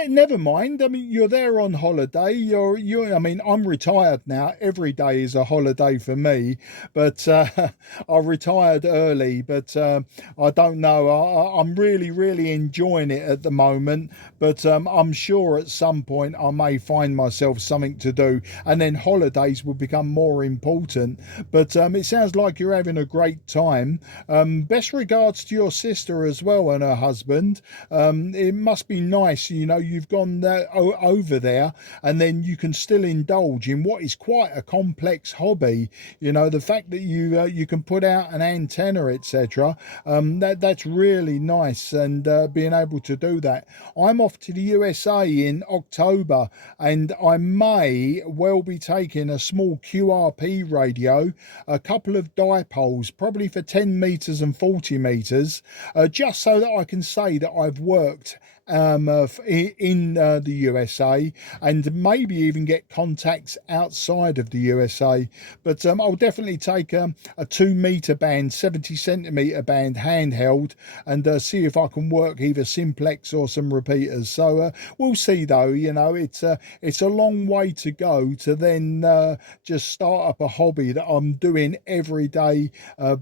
never mind. I mean, you're there on holiday. I'm retired now. Every day is a holiday for me. But I retired early. But I don't know. I'm really, really enjoying it at the moment. But I'm sure at some point I may find myself something to do, and then holidays will become more important. But it sounds like you're having a great time. Best regards to your sister as well and her husband. It must be nice, you've gone over there, and then you can still indulge in what is quite a complex hobby. The fact that you can put out an antenna, etc., that's really nice, and being able to do that. I'm off to the USA in October, and I may well be taking a small QRP radio, a couple of dipoles, probably for 10 meters and 40 meters, just so that I can say that I've worked in the USA, and maybe even get contacts outside of the USA. But I'll definitely take a 2 meter band, 70 centimeter band handheld, and see if I can work either simplex or some repeaters. So we'll see though. It's a long way to go to then just start up a hobby that I'm doing every day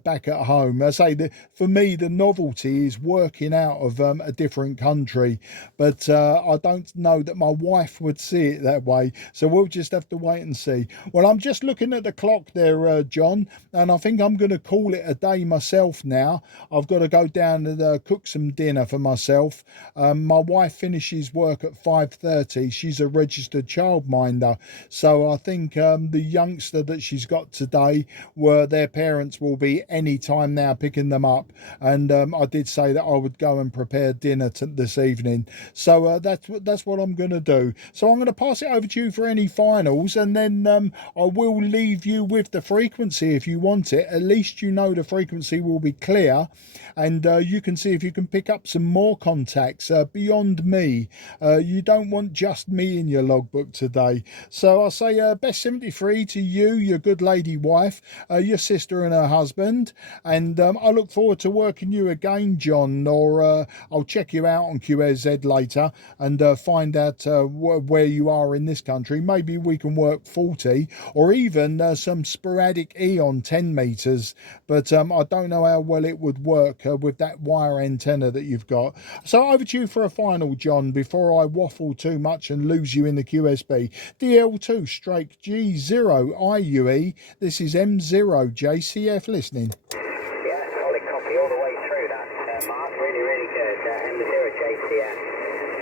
back at home. I say that for me the novelty is working out of a different country, but I don't know that my wife would see it that way, so we'll just have to wait and see. Well, I'm just looking at the clock there, John, and I think I'm going to call it a day myself now. I've got to go down and cook some dinner for myself. My wife finishes work at 5:30. She's a registered childminder, so I think the youngster that she's got today, their parents will be any time now picking them up, and I did say that I would go and prepare dinner this evening. evening. So that's what I'm going to do. So I'm going to pass it over to you for any finals, and then I will leave you with the frequency if you want it. At least you know the frequency will be clear, and you can see if you can pick up some more contacts beyond me. You don't want just me in your logbook today. So I'll say best 73 to you, your good lady wife, your sister and her husband, and I look forward to working you again, John, or I'll check you out on QSZ later and find out where you are in this country. Maybe we can work 40 or even some sporadic Eon 10 meters, but I don't know how well it would work with that wire antenna that you've got. So over to you for a final, John, before I waffle too much and lose you in the QSB. DL2 straight G0 IUE, this is M0 JCF listening. Yeah, solid copy all the way through that, Mark. Really, really good. M0 JCF,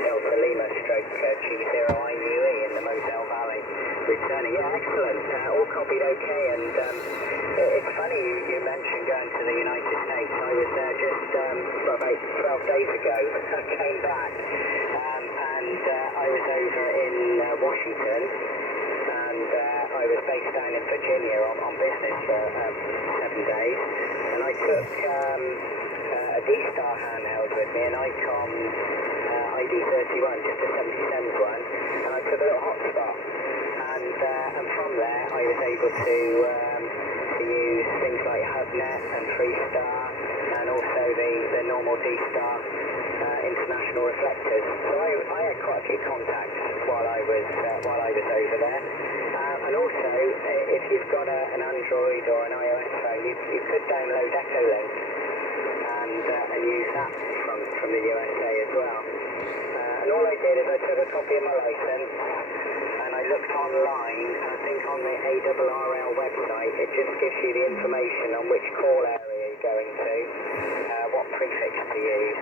Delta Lima stroke G0 IUE in the Moselle Valley. Returning, yeah, excellent. All copied okay, and it's funny you mentioned going to the United States. I was there just about 12 days ago. I came back, and I was over in Washington, and I was based down in Virginia on business for 7 days, and I took a D-Star handheld with me, an ICOM ID31, just a 77 one, and I took a little hotspot, and from there I was able to use things like HubNet and Freestar, and also the normal D-Star international reflectors. So I had quite a few contacts while I was over there. And also, if you've got an Android or an iOS phone, you could download Echolink and use that from the USA as well. And all I did is I took a copy of my license and I looked online, and I think on the ARRL website it just gives you the information on which call area you're going to, what prefix to use.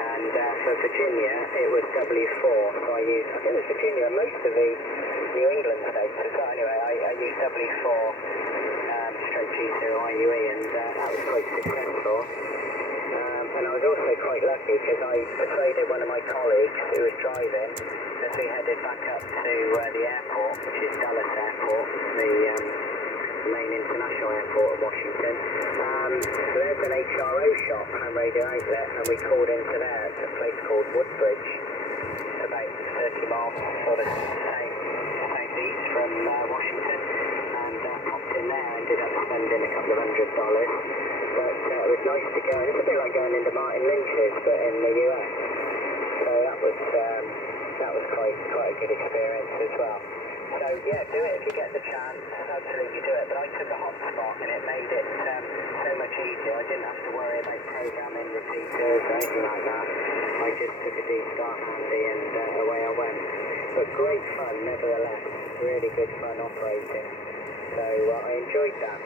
And for Virginia it was W4, so I think it was Virginia and most of the New England states as well. Anyway, I used W4 stroke G0 IUE, and that was quite successful. And I was also quite lucky because I persuaded one of my colleagues who was driving as we headed back up to the airport, which is Dallas Airport, the main international airport of Washington. So there's an HRO shop, ham radio outlet, and we called into there. It's a place called Woodbridge. It's about 30 miles sort of southeast from Washington, and popped in there, ended up spending a couple of $100. But it was nice to go. It's a bit like going into Martin Lynch's, but in the US. So that was quite a good experience as well. So yeah, do it if you get the chance. Absolutely do it. But I took a hotspot and it made it so much easier. I didn't have to worry about programming repeaters or anything like that. I just took a D-Star handy and away I went. But great fun nevertheless. Really good fun operating. So I enjoyed that.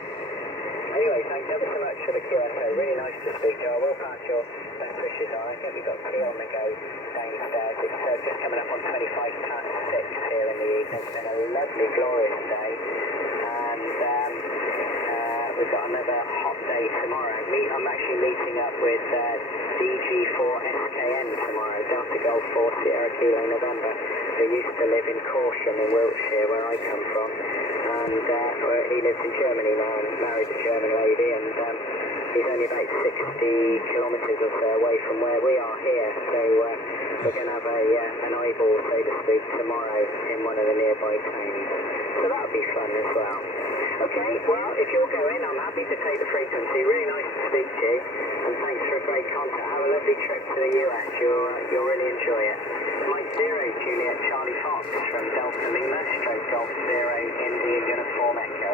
Anyway, thanks ever so much for the QSO. Really nice to speak to you. I will pass your best wishes on. I think we've got 3 on the go downstairs. It's just coming up on 25 past 6 here in the evening. It's been a lovely, glorious day. And we've got another hot day tomorrow. I'm actually meeting up with DG4SKN tomorrow, Delta Golf 4 Sierra Kilo November, who used to live in Corsham in Wiltshire, where I come from. And he lives in Germany now and married a German lady, and he's only about 60 kilometres or so away from where we are here. So we're going to have an eyeball, so to speak, tomorrow in one of the nearby towns. So that'll be fun as well. Okay, well, if you're going, I'm happy to take the frequency. Really nice to speak to you, and thanks for a great contact. Have a lovely trip to the US. You'll really enjoy it. Mike 0, Juliet Charlie Fox from Delta Lima, stroke Golf 0, India Uniform Echo.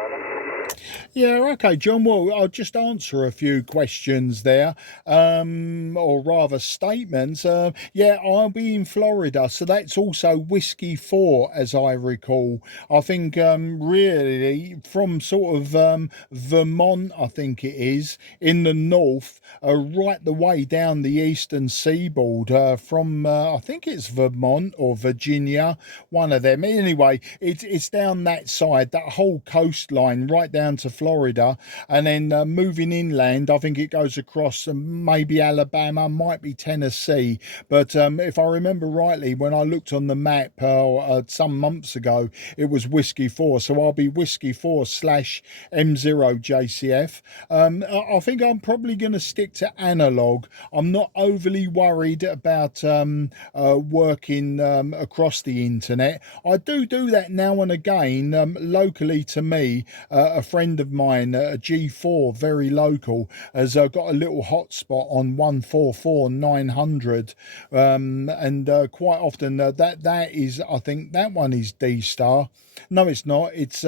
Yeah, okay, John. Well, I'll just answer a few questions there, or rather statements. Yeah, I'll be in Florida, so that's also Whiskey 4, as I recall. I think really from sort of Vermont, I think it is, in the north, right the way down the eastern seaboard, from I think it's Vermont or Virginia, one of them. Anyway, it's down that side, that whole coastline, right down to Florida, and then moving inland, I think it goes across maybe Alabama, might be Tennessee. But if I remember rightly, when I looked on the map some months ago, it was Whiskey 4. So I'll be Whiskey 4 / M0 JCF. I think I'm probably going to stick to analog. I'm not overly worried about working across the internet. I do that now and again. Locally to me, a friend of mine, a G4, very local, has got a little hotspot on 144.900, and quite often that is, I think that one is D-Star. No, it's not. It's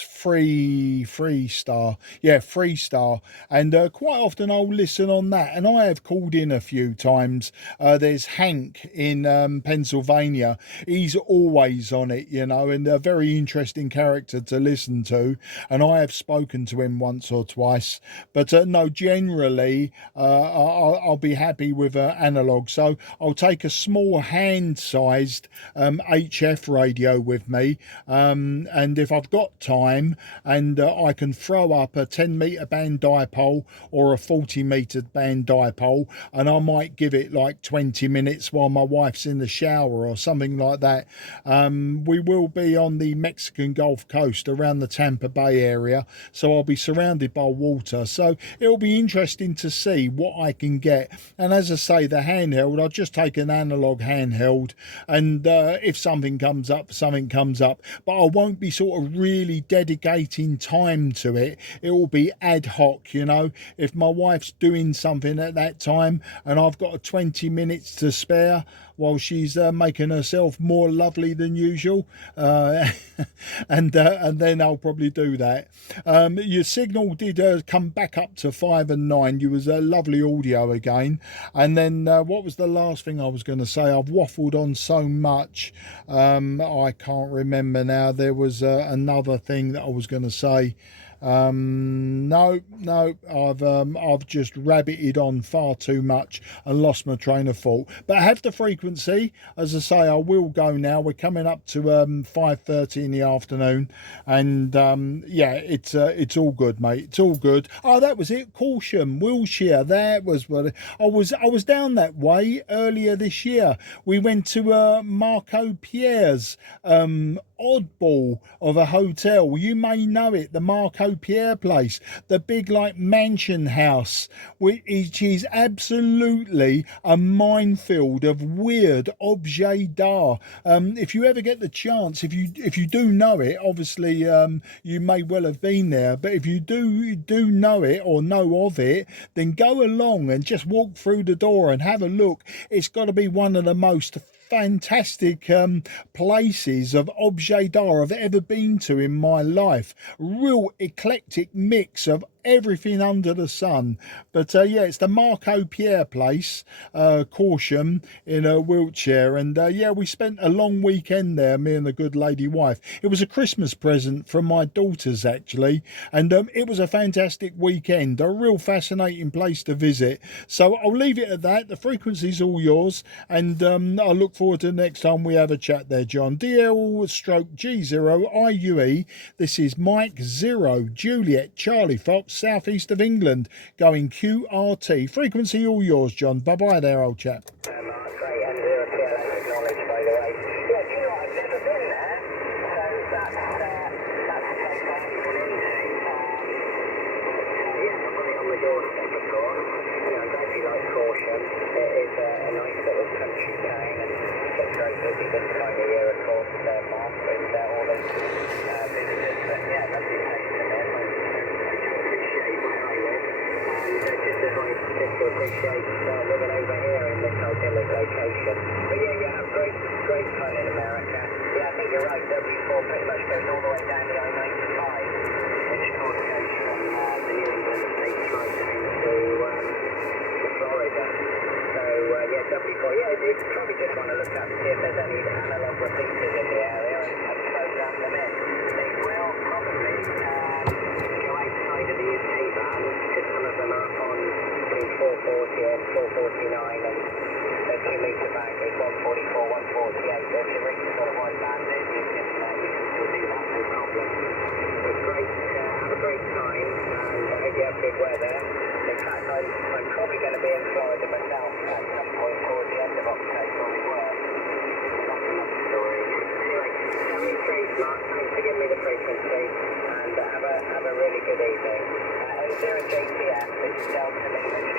free star. Yeah, free star. And quite often I'll listen on that. And I have called in a few times. There's Hank in Pennsylvania. He's always on it, you know, and a very interesting character to listen to. And I have spoken to him once or twice. But no, generally I'll be happy with analog. So I'll take a small hand-sized HF radio with me. And if I've got time and I can throw up a 10-meter band dipole or a 40-meter band dipole, and I might give it like 20 minutes while my wife's in the shower or something like that. We will be on the Mexican Gulf Coast around the Tampa Bay area, so I'll be surrounded by water, so it'll be interesting to see what I can get. And as I say, the handheld, I'll just take an analog handheld, and if something comes up, something comes up, but I won't be sort of really dedicating time to it. It will be ad hoc, you know. If my wife's doing something at that time and I've got 20 minutes to spare while she's making herself more lovely than usual, and then I'll probably do that. Your signal did come back up to 5 and 9. You was a lovely audio again. And then what was the last thing I was going to say? I've waffled on so much, I can't remember now. There was another thing that I was going to say. No, I've just rabbited on far too much and lost my train of thought. But I have the frequency. As I say, I will go now. We're coming up to 5:30 in the afternoon, and yeah, it's all good, mate. It's all good. Oh, that was it. Caution, Wiltshire. That was what I was down that way earlier this year. We went to Marco Pierre's oddball of a hotel. You may know it, the Marco Pierre place, the big like mansion house, which is absolutely a minefield of weird objets d'art. If you ever get the chance, if you do know it, obviously you may well have been there, but if you do know it or know of it, then go along and just walk through the door and have a look. It's got to be one of the most fantastic places of objet d'art I've ever been to in my life. Real eclectic mix of everything under the sun. But yeah, it's the Marco Pierre place, Caution, in Wiltshire. And yeah, we spent a long weekend there, me and the good lady wife. It was a Christmas present from my daughters, actually. And it was a fantastic weekend, a real fascinating place to visit. So I'll leave it at that. The frequency's all yours. And I look forward to the next time we have a chat there, John. DL/G0IUE. This is Mike 0 Juliet Charlie Fox, southeast of England, going QRT. Frequency all yours, John. Bye bye there, old chap. Appreciate living over here in this idyllic location. But yeah, you have great fun in America. Yeah, I think you're right. W4 pretty much goes all the way down the I-95, which of course goes from the New England states right down to Florida. So yeah, W4. Yeah, it's probably just want to look up see if there's any analog repeaters in the area and program them in. They will probably go outside of the UK band because some of them are on 440 and 449, and the 2-meter band is 144, 148. If you reach sort of wide banded, you can still do that, no problem. It's great. Have a great weather. In fact, I'm probably going to be in Florida myself at some point towards the end of October on work. That's another story. Anyway, tell me please, Mark, thanks for giving me the frequency, and have a really good evening. 80 JTF, this is Delta Lima